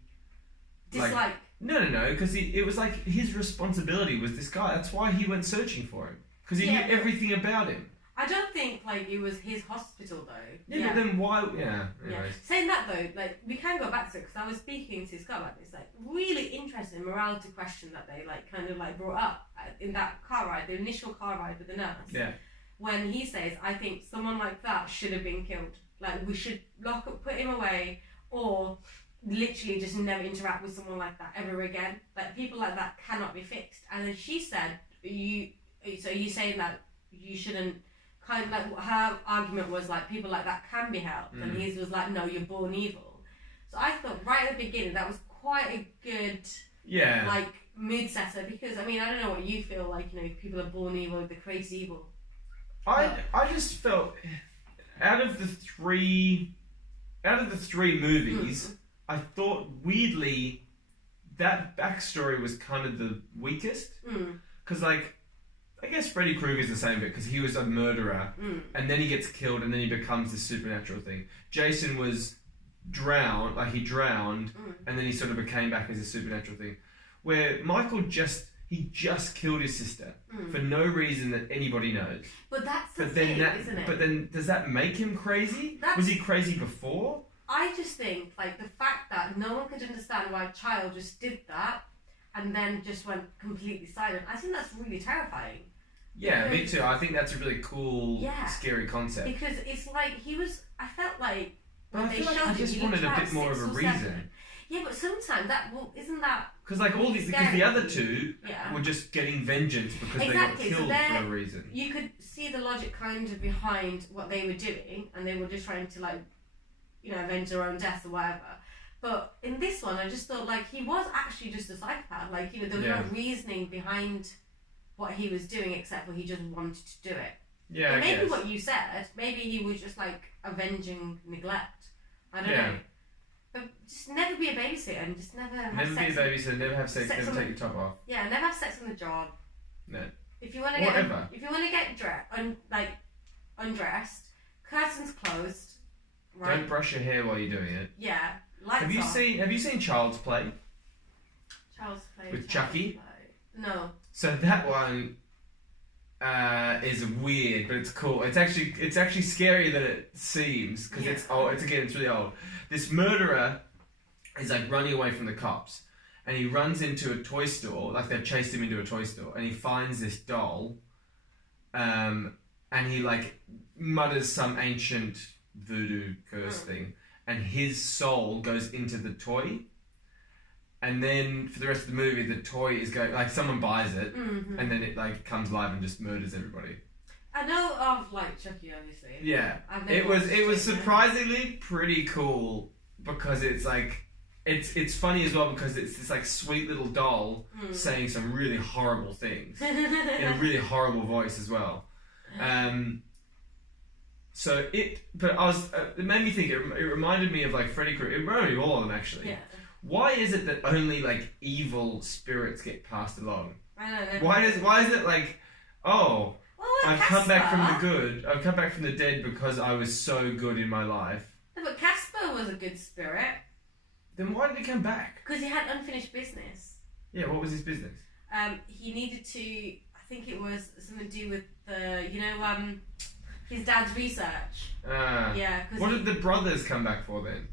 dislike? No, because it was like his responsibility was this guy. That's why he went searching for him, because he knew everything about him. I don't think like it was his hospital though. Yeah, but then why? Yeah. Yeah. Anyways. Saying that though, like we can go back to it because I was speaking to Scott about this, like really interesting morality question that they like kind of like brought up in that car ride, the initial car ride with the nurse. Yeah. When he says, "I think someone like that should have been killed. Like we should lock up, put him away, or literally just never interact with someone like that ever again. Like people like that cannot be fixed." And then she said, So you saying that you shouldn't?" Kind of like her argument was like people like that can be helped, and his was like, "No, you're born evil." So I thought right at the beginning that was quite a good like mood setter, because I mean I don't know what you feel like, you know, if people are born evil, they're created evil. I just felt out of the three movies, I thought weirdly that backstory was kind of the weakest, because like. I guess Freddy Krueger's the same bit, because he was a murderer, and then he gets killed, and then he becomes this supernatural thing. Jason was drowned, and then he sort of became back as a supernatural thing. Where Michael just killed his sister for no reason that anybody knows. But that's the thing, isn't it? But then, does that make him crazy? Was he crazy before? I just think, like, the fact that no one could understand why a child just did that, and then just went completely silent. I think that's really terrifying. Yeah, me too. I think that's a really cool, scary concept. Because it's like I felt like when they showed I just wanted a bit more of a reason. 7. Yeah, but sometimes isn't that? Because like because the other two were just getting vengeance because they got killed for a reason. You could see the logic kind of behind what they were doing, and they were just trying to like, you know, avenge their own death or whatever. But in this one, I just thought, like, he was actually just a psychopath. Like, you know, there was no reasoning behind what he was doing except for he just wanted to do it. Yeah, and maybe what you said, maybe he was just, like, avenging neglect. I don't know. But just never be a babysitter and just never have sex. Never be a babysitter, never have sex, never take your top off. Yeah, never have sex on the job. No. If you want to get undressed, curtains closed. Right? Don't brush your hair while you're doing it. Yeah. Lights have you seen Child's Play? Child's Play with Chucky? No. So that one is weird, but it's cool. It's actually scarier than it seems, because it's old. It's really old. This murderer is like running away from the cops, and he runs into a toy store. Like they've chased him into a toy store, and he finds this doll, and he like mutters some ancient voodoo curse thing, and his soul goes into the toy. And then for the rest of the movie, the toy is going like someone buys it, and then it like comes live and just murders everybody. I know of like Chucky, obviously. Yeah, it was surprisingly pretty cool, because it's like it's funny as well, because it's this like sweet little doll saying some really horrible things in a really horrible voice as well. It made me think. It reminded me of like Freddy Krueger. It reminded me of all of them actually. Yeah. Why is it that only like evil spirits get passed along? I don't know. Why is it like, oh, I've come back from the good. I've come back from the dead because I was so good in my life. No, but Casper was a good spirit. Then why did he come back? Because he had unfinished business. Yeah, what was his business? He needed to. I think it was something to do with his dad's research. Yeah. What did the brothers come back for then?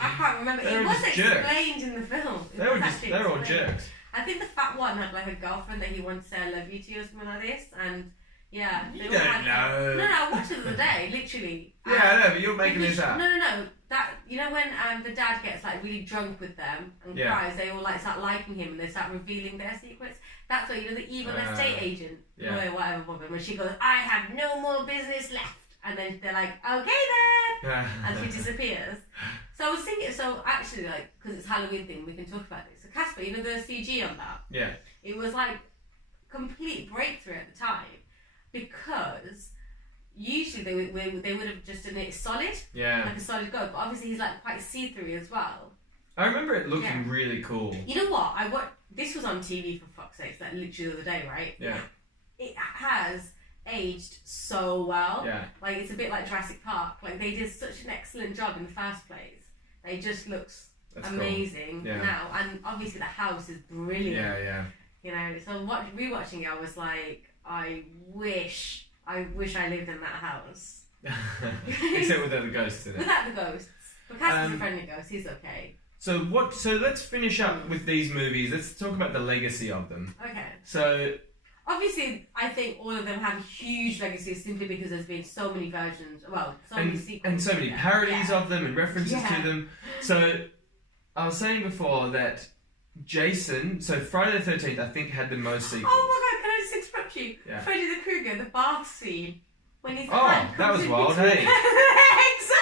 I can't remember. They It were was just jerks. explained in the film. It They were was just, actually they were all explained. jerks. I think the fat one had like a girlfriend that he wanted to say I love you to or something like this, and yeah. You they all don't had know. No, I watched it the other day, literally. Yeah, I know, but you're making because- this up. No. That you know when the dad gets like really drunk with them and Yeah. cries, they all like start liking him and they start revealing their secrets. That's what the evil estate agent, yeah. lawyer, whatever woman, when she goes, I have no more business left, and then they're like, okay then, and she disappears. So I was thinking, so actually, like, because it's Halloween thing, we can talk about this. So Casper, you know the CG on that? Yeah. It was like complete breakthrough at the time because usually they would have just done it solid, Yeah. like a solid gold. But obviously he's like quite see-through as well. I remember it looking Yeah. really cool. You know what? This was on TV for fuck's sake, like literally the other day, right? Yeah. It has aged so well. Yeah. Like it's a bit like Jurassic Park. Like they did such an excellent job in the first place. It just looks That's amazing Yeah. now, and obviously the house is brilliant. Yeah. You know, so rewatching it, I was like, I wish I lived in that house Except without the ghosts in it. without the ghosts. But Casper's a Um, friendly ghost. He's okay. So let's finish up with these movies. Let's talk about the legacy of them. Okay. So Obviously, I think all of them have huge legacies simply because there's been so many versions. Well, so many sequels. and so many parodies of them and references Yeah. to them. So I was saying before that Jason, so Friday the 13th, I think had the most sequels. Oh my god! Can I just interrupt you? Yeah. Freddy the Krueger, the bath scene when his Oh, hand that comes was in wild, between hey? her legs.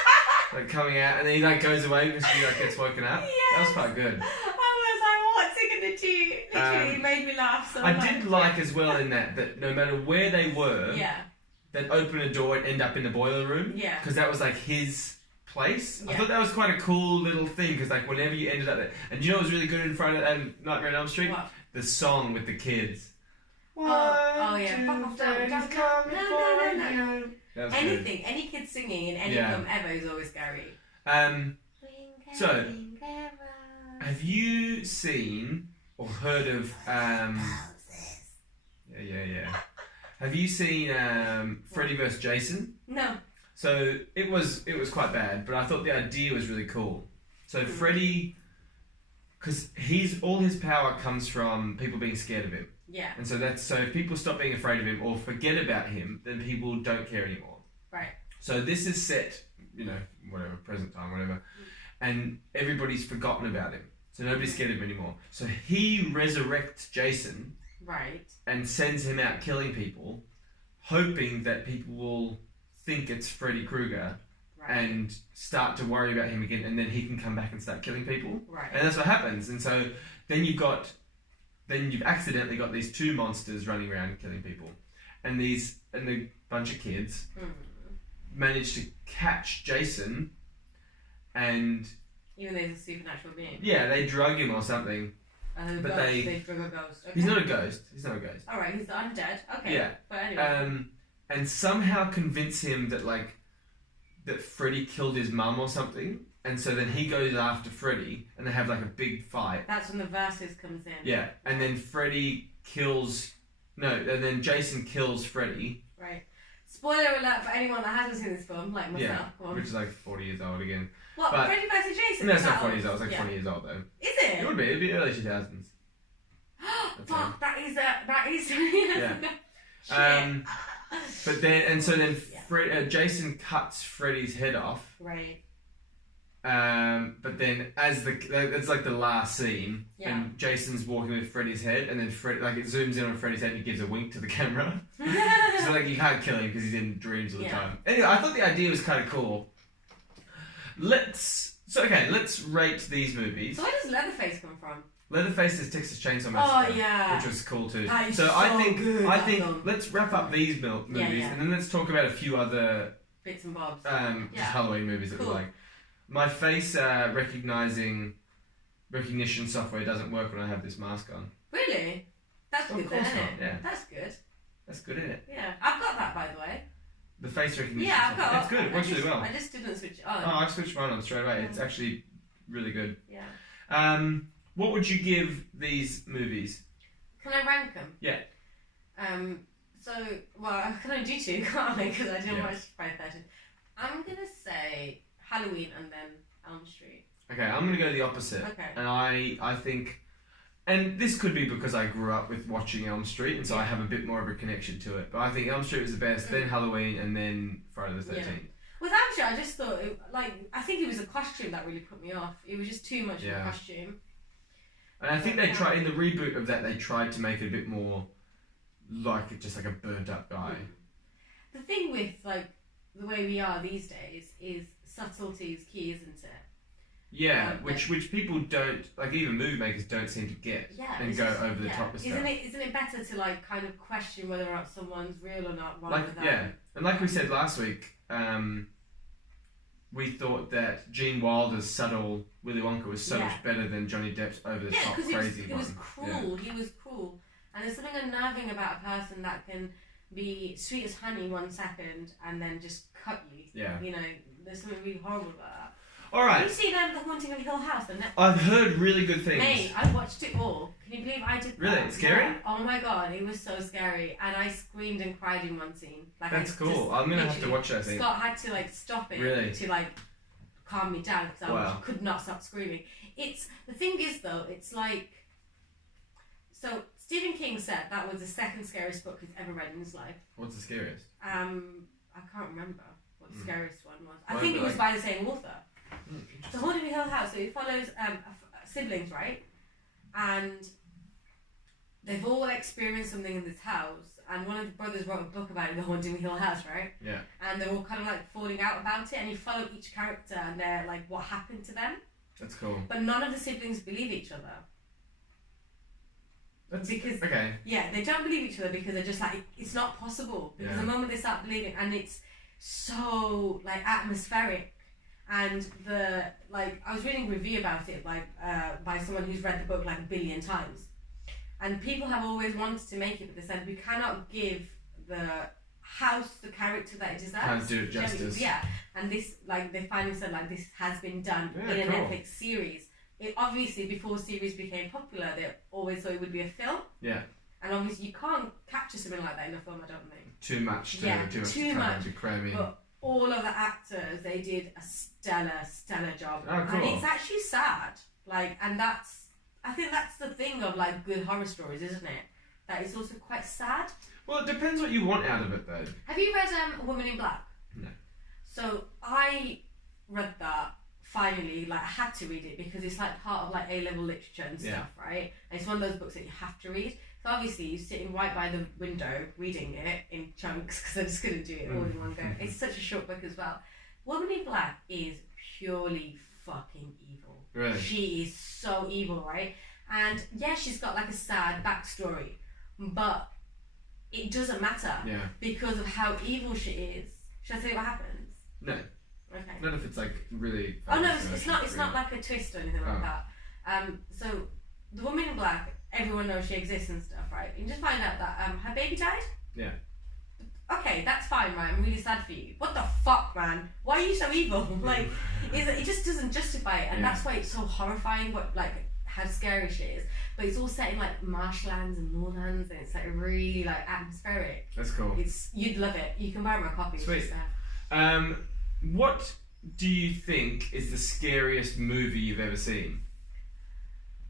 Like coming out and then he like goes away because she like gets woken up. That was Yes. quite good. I was like, what's he gonna do? Literally, it made me laugh so I much. did like as well in that no matter where they were, Yeah. they'd open a door and end up in the boiler room. Yeah. Because that was like his place. I Yeah. thought that was quite a cool little thing because like whenever you ended up there, and you know what was really good in Friday Nightmare on Elm Street? What? The song with the kids. Oh, yeah. One, Fuck two, off, three, don't- coming no, for no. you. That was Anything, any kid singing in any Yeah. film ever is always scary. good. So, have you seen or heard of Yeah. Have you seen Freddy vs Jason? No. So it was quite bad, but I thought the idea was really cool. So Freddy, because all his power comes from people being scared of him, Yeah. and so if people stop being afraid of him or forget about him, then people don't care anymore. Right. So this is set, whatever, present time, whatever, and everybody's forgotten about him. So nobody's scared of him anymore. So he resurrects Jason Right. and sends him out killing people, hoping that people will think it's Freddy Krueger Right. and start to worry about him again, and then he can come back and start killing people. Right. And that's what happens. And so then you've accidentally got these two monsters running around killing people, and the bunch of kids manage to catch Jason, and Even though he's a supernatural being. yeah, they drug him or something. But they drug a ghost. Okay. He's not a ghost. Alright, he's undead. Okay. Yeah. But anyway. And somehow convince him that that Freddy killed his mum or something, and so then he goes after Freddy, and they have like a big fight. That's when the verses comes in. Yeah, and then then Jason kills Freddy. Right. Spoiler alert for anyone that hasn't seen this film, like myself. Yeah, Go on. which is like 40 years old again. What? but- Freddy vs Jason? No, it's Is not that 40 years old. It's like yeah. 20 years old though. Is it? It would be. It'd be early 2000s. Fuck, that is Yeah. Shit. But then Yeah. Jason cuts Freddy's head off. Right. But then it's like the last scene, Yeah. and Jason's walking with Freddy's head, and then it zooms in on Freddy's head and he gives a wink to the camera. So like you can't kill him because he's in dreams all the Yeah. time. Anyway, I thought the idea was kind of cool. Let's rate these movies. So where does Leatherface come from? Leatherface is Texas Chainsaw Oh Massacre, yeah. which was cool too. That is So so I think good, that film. let's wrap up these movies yeah. and then let's talk about a few other Bits and bobs. just Yeah. Halloween movies that we Cool. like. My face recognition software doesn't work when I have this mask on. Really? That's Of good, course isn't not, it? yeah. That's good. That's good, isn't it? Yeah. I've got that, by the way. The face recognition Yeah, I've software. got It's good. It works really well. I just didn't switch it on. Oh, I've switched mine on straight away. It's actually really good. Yeah. What would you give these movies? Can I rank them? Yeah. So, well, I can only do two, can't I? Because I didn't Yeah. watch Friday the 13th. I'm going to say Halloween and then Elm Street. Okay, I'm gonna go the opposite. Okay. And I think, and this could be because I grew up with watching Elm Street, and so I have a bit more of a connection to it. But I think Elm Street was the best, then Halloween, and then Friday the 13th. With Elm Street, I just thought, I think it was a costume that really put me off. It was just too much of a costume. And I think they tried, in the reboot of that, they tried to make it a bit more like just like a burnt up guy. The thing with like the way we are these days is subtlety is key, isn't it? Yeah, which people don't, like even movie makers don't seem to get and go over the top with stuff. Isn't it better to like kind of question whether or not someone's real or not rather than... And like we said last week, we thought that Gene Wilder's subtle Willy Wonka was so much better than Johnny Depp's over the top crazy one. It was cruel. He was cruel. And there's something unnerving about a person that can be sweet as honey 1 second and then just cut you. Yeah. You know, there's something really horrible about that. Alright. Have you seen The Haunting of Hill House on Netflix? I've heard really good things. Mate, I watched it all. Can you believe I did that? Really? It's scary? Yeah. Oh my god, it was so scary. And I screamed and cried in one scene. Like, that's cool. I'm going to have to watch that, I think. Scott had to like stop it to like calm me down because I could not stop screaming. The thing is though, it's like... So, Stephen King said that was the second scariest book he's ever read in his life. What's the scariest? I can't remember what the scariest one was. I think it was by the same author. The Haunting of Hill House, so it follows siblings, right? And they've all experienced something in this house, and one of the brothers wrote a book about it, The Haunting of Hill House, right? Yeah. And they're all kind of like falling out about it, and you follow each character and they're like, what happened to them? That's cool. But none of the siblings believe each other. Yeah, they don't believe each other because they're just like, it's not possible. Because the moment they start believing, and it's so like atmospheric. And I was reading a review about it by someone who's read the book like 1 billion times, and people have always wanted to make it, but they said we cannot give the house the character that it deserves. Can't do it justice. Yeah, and this they finally said this has been done in a Netflix series. It obviously before series became popular, they always thought it would be a film. Yeah. And obviously you can't capture something like that in a film, I don't think. Too much to cram in. But all of the actors, they did a stellar job. Oh, cool. And it's actually sad. And I think that's the thing of good horror stories, isn't it? That it's also quite sad. Well, it depends what you want out of it, though. Have you read A Woman in Black? No. So I read that finally. I had to read it because it's part of A-level literature and stuff, right? And it's one of those books that you have to read. So obviously you're sitting right by the window reading it in chunks because I just couldn't do it all in one go. It's such a short book as well. Woman in Black is purely fucking evil. Really? She is so evil, right? And yeah, she's got a sad backstory, but it doesn't matter because of how evil she is. Should I tell you what happens? No. Okay. Not if it's really. Oh no, it's not. It's not like a twist or anything like that. So the Woman in Black, everyone knows she exists and stuff, right? You just find out that her baby died. Yeah. Okay, that's fine, right? I'm really sad for you. What the fuck, man? Why are you so evil? It just doesn't justify it, and that's why it's so horrifying. How scary she is. But it's all set in marshlands and moorlands, and it's really atmospheric. That's cool. You'd love it. You can buy my copy. Sweet. What do you think is the scariest movie you've ever seen?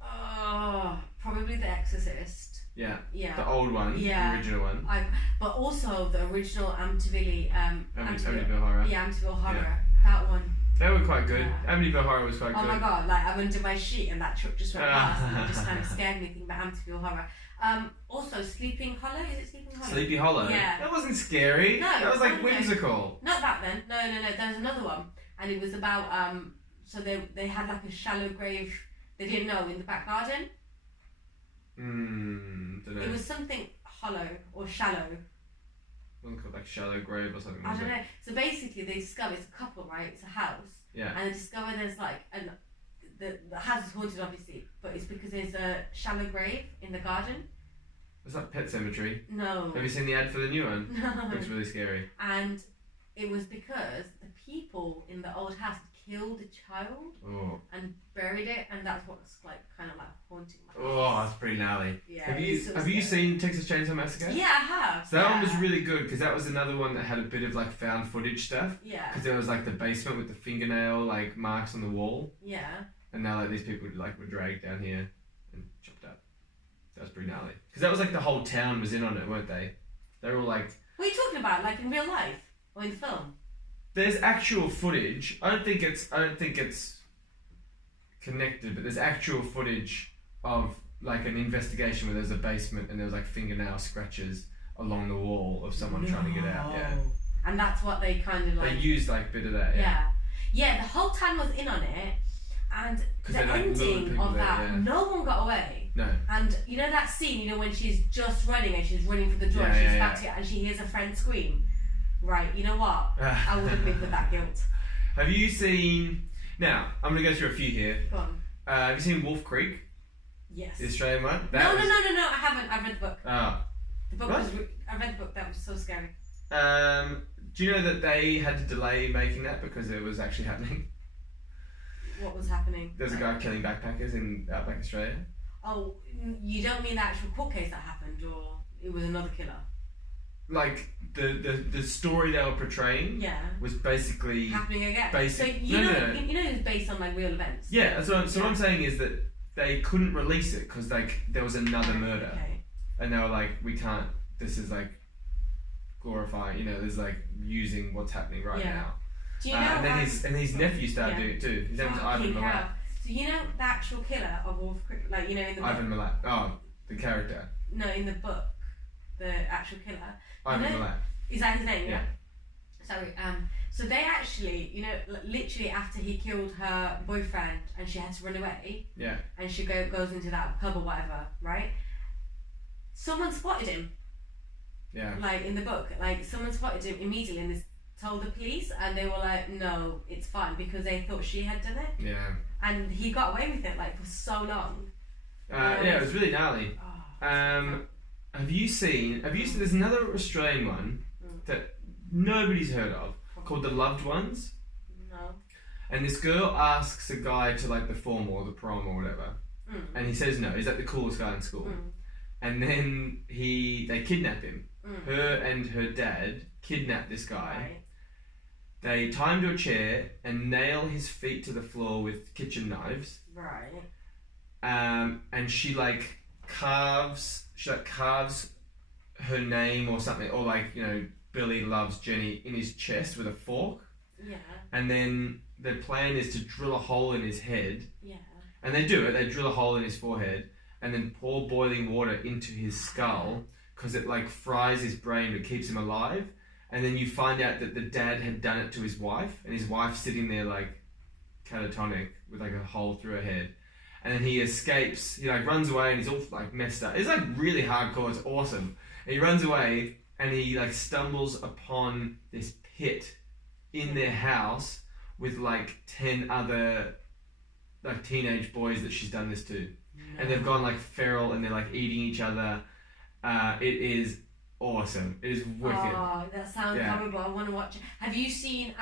Oh, probably The Exorcist. Yeah. Yeah. The old one. Yeah. The original one. But also the original Amityville. Amityville Horror. Yeah, Amityville Horror. That one. They were quite good. Yeah. Amityville Horror was quite good. Oh my god! I'm under my sheet and that truck just went past and it just kind of scared me thinking about Amityville Horror. Also, Sleeping Hollow. Is it Sleeping Hollow? Sleepy Hollow. Yeah. That wasn't scary. No. That was whimsical. Not that then. No. There was another one, and it was about So they had a shallow grave. They didn't know in the back garden. Don't know. It was something hollow or shallow. Wasn't called Shallow Grave or something. I don't know. So basically, they discover it's a couple, right? It's a house. Yeah. And they discover there's and the house is haunted, obviously, but it's because there's a shallow grave in the garden. Was that Pet Sematary? No. Have you seen the ad for the new one? No. Looks really scary. And it was because the people in the old house killed a child and buried it, and that's what's kind of haunting my house. Oh, that's pretty gnarly. Yeah. Have you seen Texas Chainsaw Massacre? Yeah, I have. So that one was really good because that was another one that had a bit of found footage stuff. Yeah. Because there was the basement with the fingernail marks on the wall. Yeah. and now like these people like were dragged down here and chopped up. That was pretty gnarly. Because that was like the whole town was in on it, weren't they? They were all like. What are you talking about? Like in real life or in the film? There's actual footage. I don't think it's connected, but there's actual footage of like an investigation where there's a basement and there was like fingernail scratches along the wall of someone trying to get out. Yeah. And that's what they kind of like. They used like a bit of that. Yeah, the whole town was in on it, and the they, like, ending of there, that, no one got away. No. And you know that scene, you know, when she's just running and she's running for the door, and she's about to get, and she hears a friend scream. Right, you know what? I wouldn't live with that guilt. Have you seen? Now I'm gonna go through a few here. Go on. Have you seen Wolf Creek? Yes. The Australian one? No, I haven't. I've read the book. Oh. The book was. I read the book. That was so scary. Do you know that they had to delay making that because it was actually happening? What was happening? There's a guy killing backpackers in Outback Australia. Oh, you don't mean the actual court case that happened, or it was another killer? Like the story they were portraying. Yeah. Was basically happening again. So no. you know it was based on like real events. Yeah. So what I'm saying is that they couldn't release it because like there was another murder, and they were like, we can't. This is like glorifying. You know, there's like using what's happening right now. Do you know? And his nephew started doing it too. His name was Ivan Milat. So you know the actual killer of Wolf Creek, like you know in the book? Ivan Milat. Oh, the character. No, in the book, the actual killer. Ivan Milat. Is that his name? Yeah. Sorry. So they actually, you know, literally after he killed her boyfriend and she had to run away. Yeah. And she goes into that pub or whatever, right? Someone spotted him. Yeah. Like in the book, like someone spotted him immediately and told the police, and they were like, "No, it's fine," because they thought she had done it. Yeah. And he got away with it like for so long. Yeah, it was really gnarly. Have you seen? There's another Australian one that nobody's heard of called The Loved Ones. No. And this girl asks a guy to like the formal or the prom or whatever, and he says no. He's like the coolest guy in school. And then they kidnap him. Her and her dad kidnap this guy. Right. They tie him to a chair and nail his feet to the floor with kitchen knives. Right. And she carves her name or something, or like, you know, Billy loves Jenny in his chest with a fork. Yeah. And then the plan is to drill a hole in his head. Yeah. And they do it. They drill a hole in his forehead and then pour boiling water into his skull because it like fries his brain but keeps him alive. And then you find out that the dad had done it to his wife, and his wife's sitting there like catatonic with like a hole through her head. And then he escapes. He like runs away and he's all like messed up. It's like really hardcore. It's awesome. And he runs away and he like stumbles upon this pit in their house with like 10 other like teenage boys that she's done this to. No. And they've gone like feral and they're like eating each other. It is awesome. It is wicked. Oh, that sounds horrible. I want to watch it. Have you seen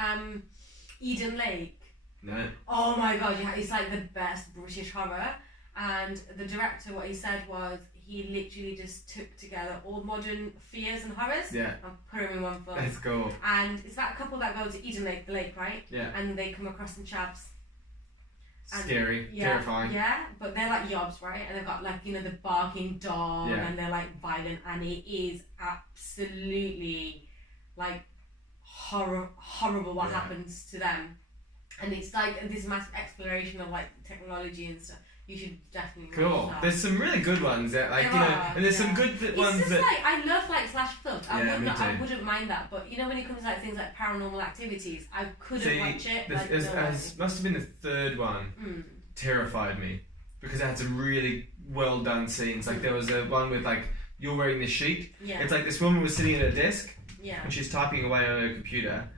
Eden Lake? No. Oh my god, it's like the best British horror. And the director, what he said was he literally just took together all modern fears and horrors and put them in one film. That's cool. And it's about a couple that go to Eden Lake, the lake, right? Yeah. And they come across some chavs. Scary, terrifying. Yeah, but they're like yobs, right? And they've got like, you know, the barking dog and they're like violent, and it is absolutely like horrible what happens to them. And it's like this massive exploration of like technology and stuff. You should definitely watch that. There's some really good ones that like and there's some good ones it's just that like I love like slash films. I wouldn't mind that, but you know when it comes to like things like Paranormal Activities, I couldn't watch it. Must have been the third one. Terrified me because it had some really well done scenes. Like there was a one with like you're wearing this sheet. Yeah. It's like this woman was sitting at her desk. Yeah. And she's typing away on her computer.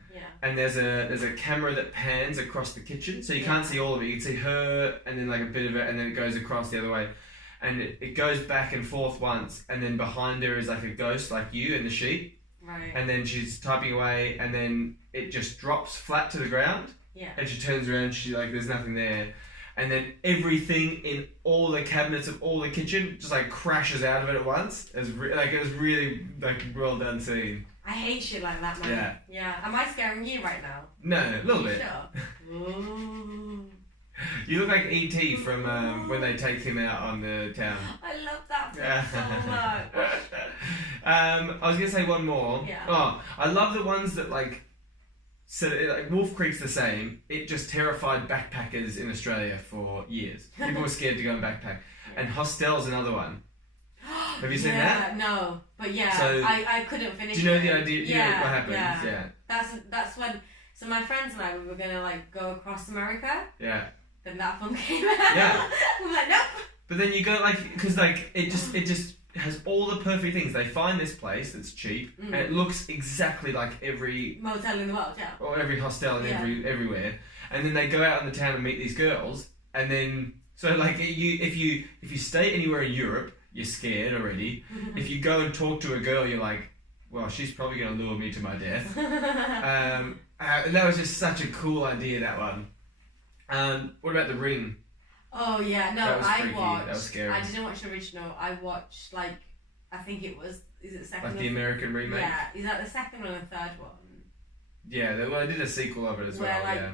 And there's a camera that pans across the kitchen, so you can't see all of it. You can see her, and then like a bit of it, and then it goes across the other way, and it goes back and forth once, and then behind her is like a ghost, like you in the sheet. Right. And then she's typing away, and then it just drops flat to the ground. Yeah. And she turns around, she like there's nothing there, and then everything in all the cabinets of all the kitchen just like crashes out of it at once. It was really like well done scene. I hate shit like that, man. Yeah. Am I scaring you right now? No, a little bit. Sure. You look like E.T. from when they take him out on the town. I love that film so much. I was gonna say one more. Yeah. Oh, I love the ones that like. So like Wolf Creek's the same. It just terrified backpackers in Australia for years. People were scared to go and backpack. Yeah. And Hostel's another one. Have you seen yeah, that? No, but yeah, So, I couldn't finish. Do you know it. the idea? You know what happens? Yeah. That's when. So my friends and I, we were gonna like go across America. Yeah. Then that film came out. Yeah. I'm like, nope. But then you go like, because like it just has all the perfect things. They find this place that's cheap and it looks exactly like every motel in the world, yeah. or every hostel and Yeah. everywhere. And then they go out in the town and meet these girls. And then so like if you stay anywhere in Europe, you're scared already. If you go and talk to a girl, you're like, well, she's probably going to lure me to my death. And that was just such a cool idea, that one. What about The Ring? Oh yeah, no, That was I freaky. watched. That was scary. I didn't watch the original. I watched like, I think it was. Is it the second? Like the American remake? Yeah, is that the second or the third one? Yeah, they did a sequel of it as Where well, like yeah.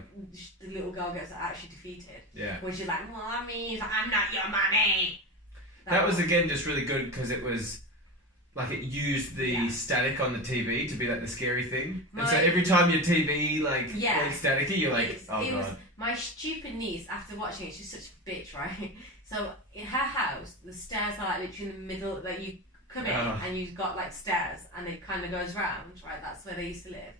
the little girl gets actually defeated. Yeah. Where she's like, "Mommy, I'm not your mommy." That was again just really good because it was like it used the Yeah. static on the TV to be like the scary thing, and My- so every time your TV like Yeah. went staticky, you're like, It oh was god. my stupid niece. After watching it, she's such a bitch, right? So in her house, the stairs are like literally in the middle. Like you come in Oh. and you've got like stairs, and it kind of goes round, right? That's where they used to live.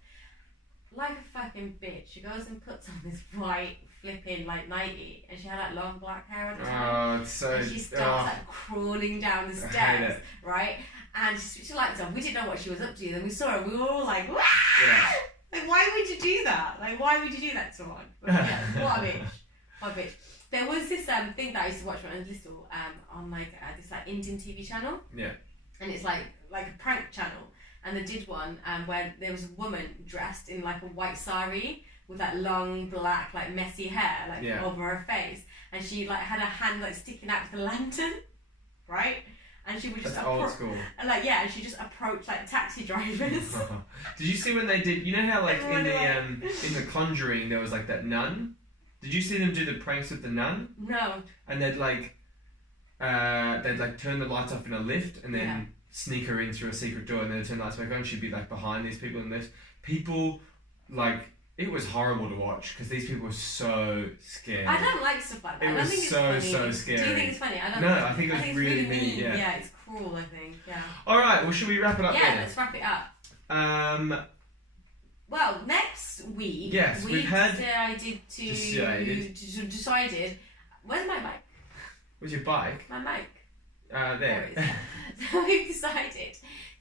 Like a fucking bitch, she goes and puts on this white flipping like nightie, and she had like long black hair at the time. Oh, it's so. And she starts like crawling down the I hate stairs, it. right? And she switched the lights on. We didn't know what she was up to. Then we saw her. We were all like, "Wah!" Yeah. Like, why would you do that? Like, why would you do that to someone? But yeah, what a bitch. What a bitch. There was this thing that I used to watch when I was little on like this like Indian TV channel. Yeah. And it's like a prank channel. And they did one where there was a woman dressed in like a white sari with that long black like messy hair like Yeah. over her face, and she like had her hand like sticking out with a lantern, right? And she would just That's old school. and like and she just approached like taxi drivers. Did you see when they did? You know how like Run away. in the Conjuring there was like that nun. Did you see them do the pranks with the nun? No. And they'd like turn the lights off in a lift and then Yeah. sneak her in through a secret door and then turn the lights back on. She'd be like behind these people in the lift. People like it was horrible to watch because these people were so scared. I don't like stuff like that. It I don't was think it's so, funny. so Do you scary. think it's funny? I don't. No, I think it was it's really mean, mean. yeah. Yeah, it's cruel. I think. Yeah. All right. Well, should we wrap it up Yeah, there? let's wrap it up. Well, next week Yes, we we've had- decided. Where's my mic? With your bike, My mic. there. There it is. So we've decided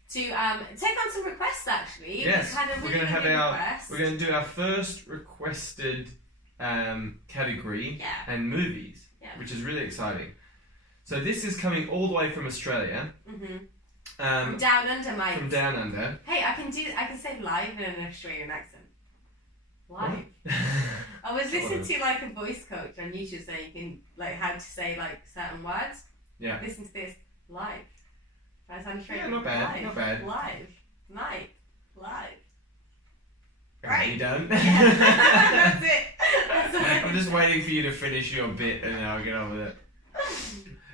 to take on some requests. Actually, Yes, We've had a we're really gonna have good our request. we're gonna do our first requested category Yeah. and movies, Yeah. which is really exciting. So this is coming all the way from Australia, From um, down under, Mike. from down under. Hey, I can say live in an Australian accent. Live. I was listening to like a voice coach on YouTube saying you can like how to say like certain words. Yeah. Listen to this live. That sounds Yeah, not bad, Live. not bad. Live. Night. Live. Right, you done? Yeah. That's it. That's all I'm just waiting for you to finish your bit and then I'll get on with it.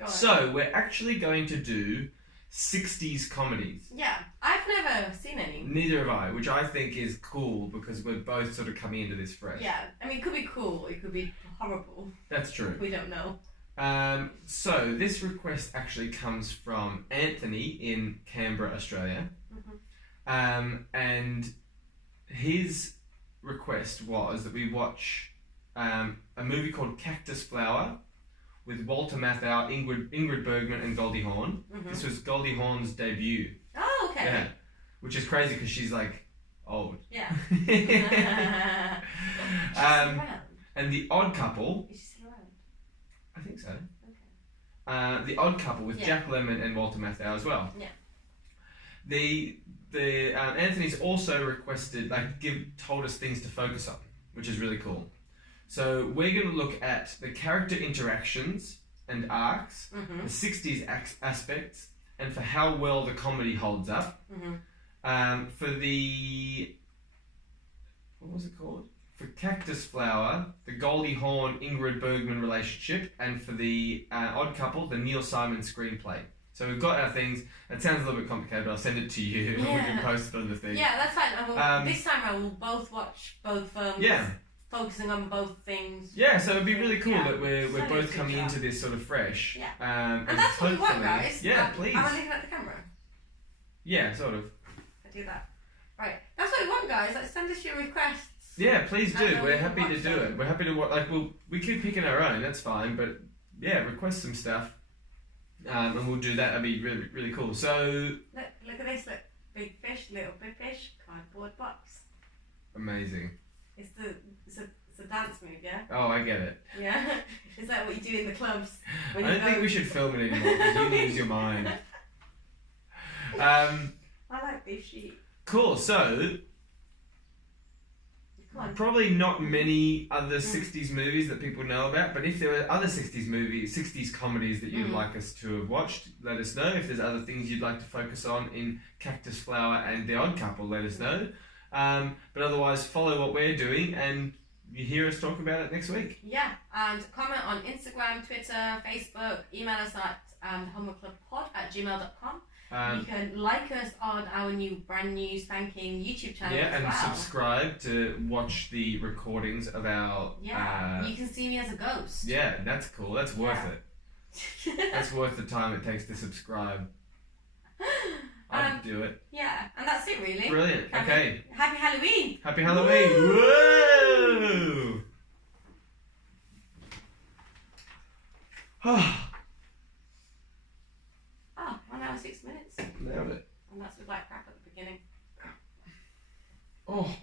Go on. So we're actually going to do 60s comedies. Yeah, I've never seen any. Neither have I, which I think is cool because we're both sort of coming into this fresh. Yeah, I mean, it could be cool. It could be horrible. That's true. We don't know. So this request actually comes from Anthony in Canberra, Australia. And his request was that we watch a movie called Cactus Flower with Walter Matthau, Ingrid Bergman, and Goldie Hawn. This was Goldie Hawn's debut. Oh, okay. Yeah, which is crazy because she's like old. Yeah. She's still um, around. and The Odd Couple. Is she still around? I think so. Okay. The Odd Couple with Yeah. Jack Lemmon and Walter Matthau as well. Yeah. The Anthony's also requested told us things to focus on, which is really cool. So we're going to look at the character interactions and arcs, Mm-hmm. the 60s aspects, and for how well the comedy holds up. Mm-hmm. For the what was it called? for Cactus Flower, the Goldie Hawn Ingrid Bergman relationship, and for the Odd Couple, the Neil Simon screenplay. So we've got our things. It sounds a little bit complicated, but I'll send it to you and we can post it on the thing. Yeah, that's fine. This time I will both watch both films. Yeah. Focusing on both things. Yeah, so it'd be really cool that we're both coming into this sort of fresh. Yeah. And that's what we want, guys. Yeah, please. Am I looking at the camera? Yeah, sort of. I do that. Right. That's what we want, guys. Like, send us your requests. Yeah, please do. We're happy to do it. We're happy to watch. Like, we keep picking our own. That's fine. But yeah, request some stuff, and we'll do that. That'd be really, really cool. So look at this. Look, big fish, little big fish, cardboard box. Amazing. It's a dance move, yeah. Oh, I get it. Yeah. Is that what you do in the clubs? I don't think we should film it anymore because you lose your mind. I like this sheet. Cool. So. Probably not many other 60s movies that people know about, but if there are other 60s movies, 60s comedies that you'd like us to have watched, let us know. If there's other things you'd like to focus on in Cactus Flower and The Odd Couple, let us know. But otherwise, follow what we're doing and you hear us talk about it next week. Yeah, and comment on Instagram, Twitter, Facebook, email us at homeworkclubpod@gmail.com. You can like us on our brand new spanking YouTube channel as well. And subscribe to watch the recordings of our... Yeah, you can see me as a ghost. Yeah, that's cool. That's worth it. That's worth the time it takes to subscribe. I'd do it. Yeah, and that's it really. Brilliant. Okay. Happy Halloween. Happy Halloween. Whoa! Oh, 1 hour 6 minutes. Nailed it. And that's with like crap at the beginning. Oh.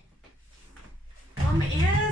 Oh my ears.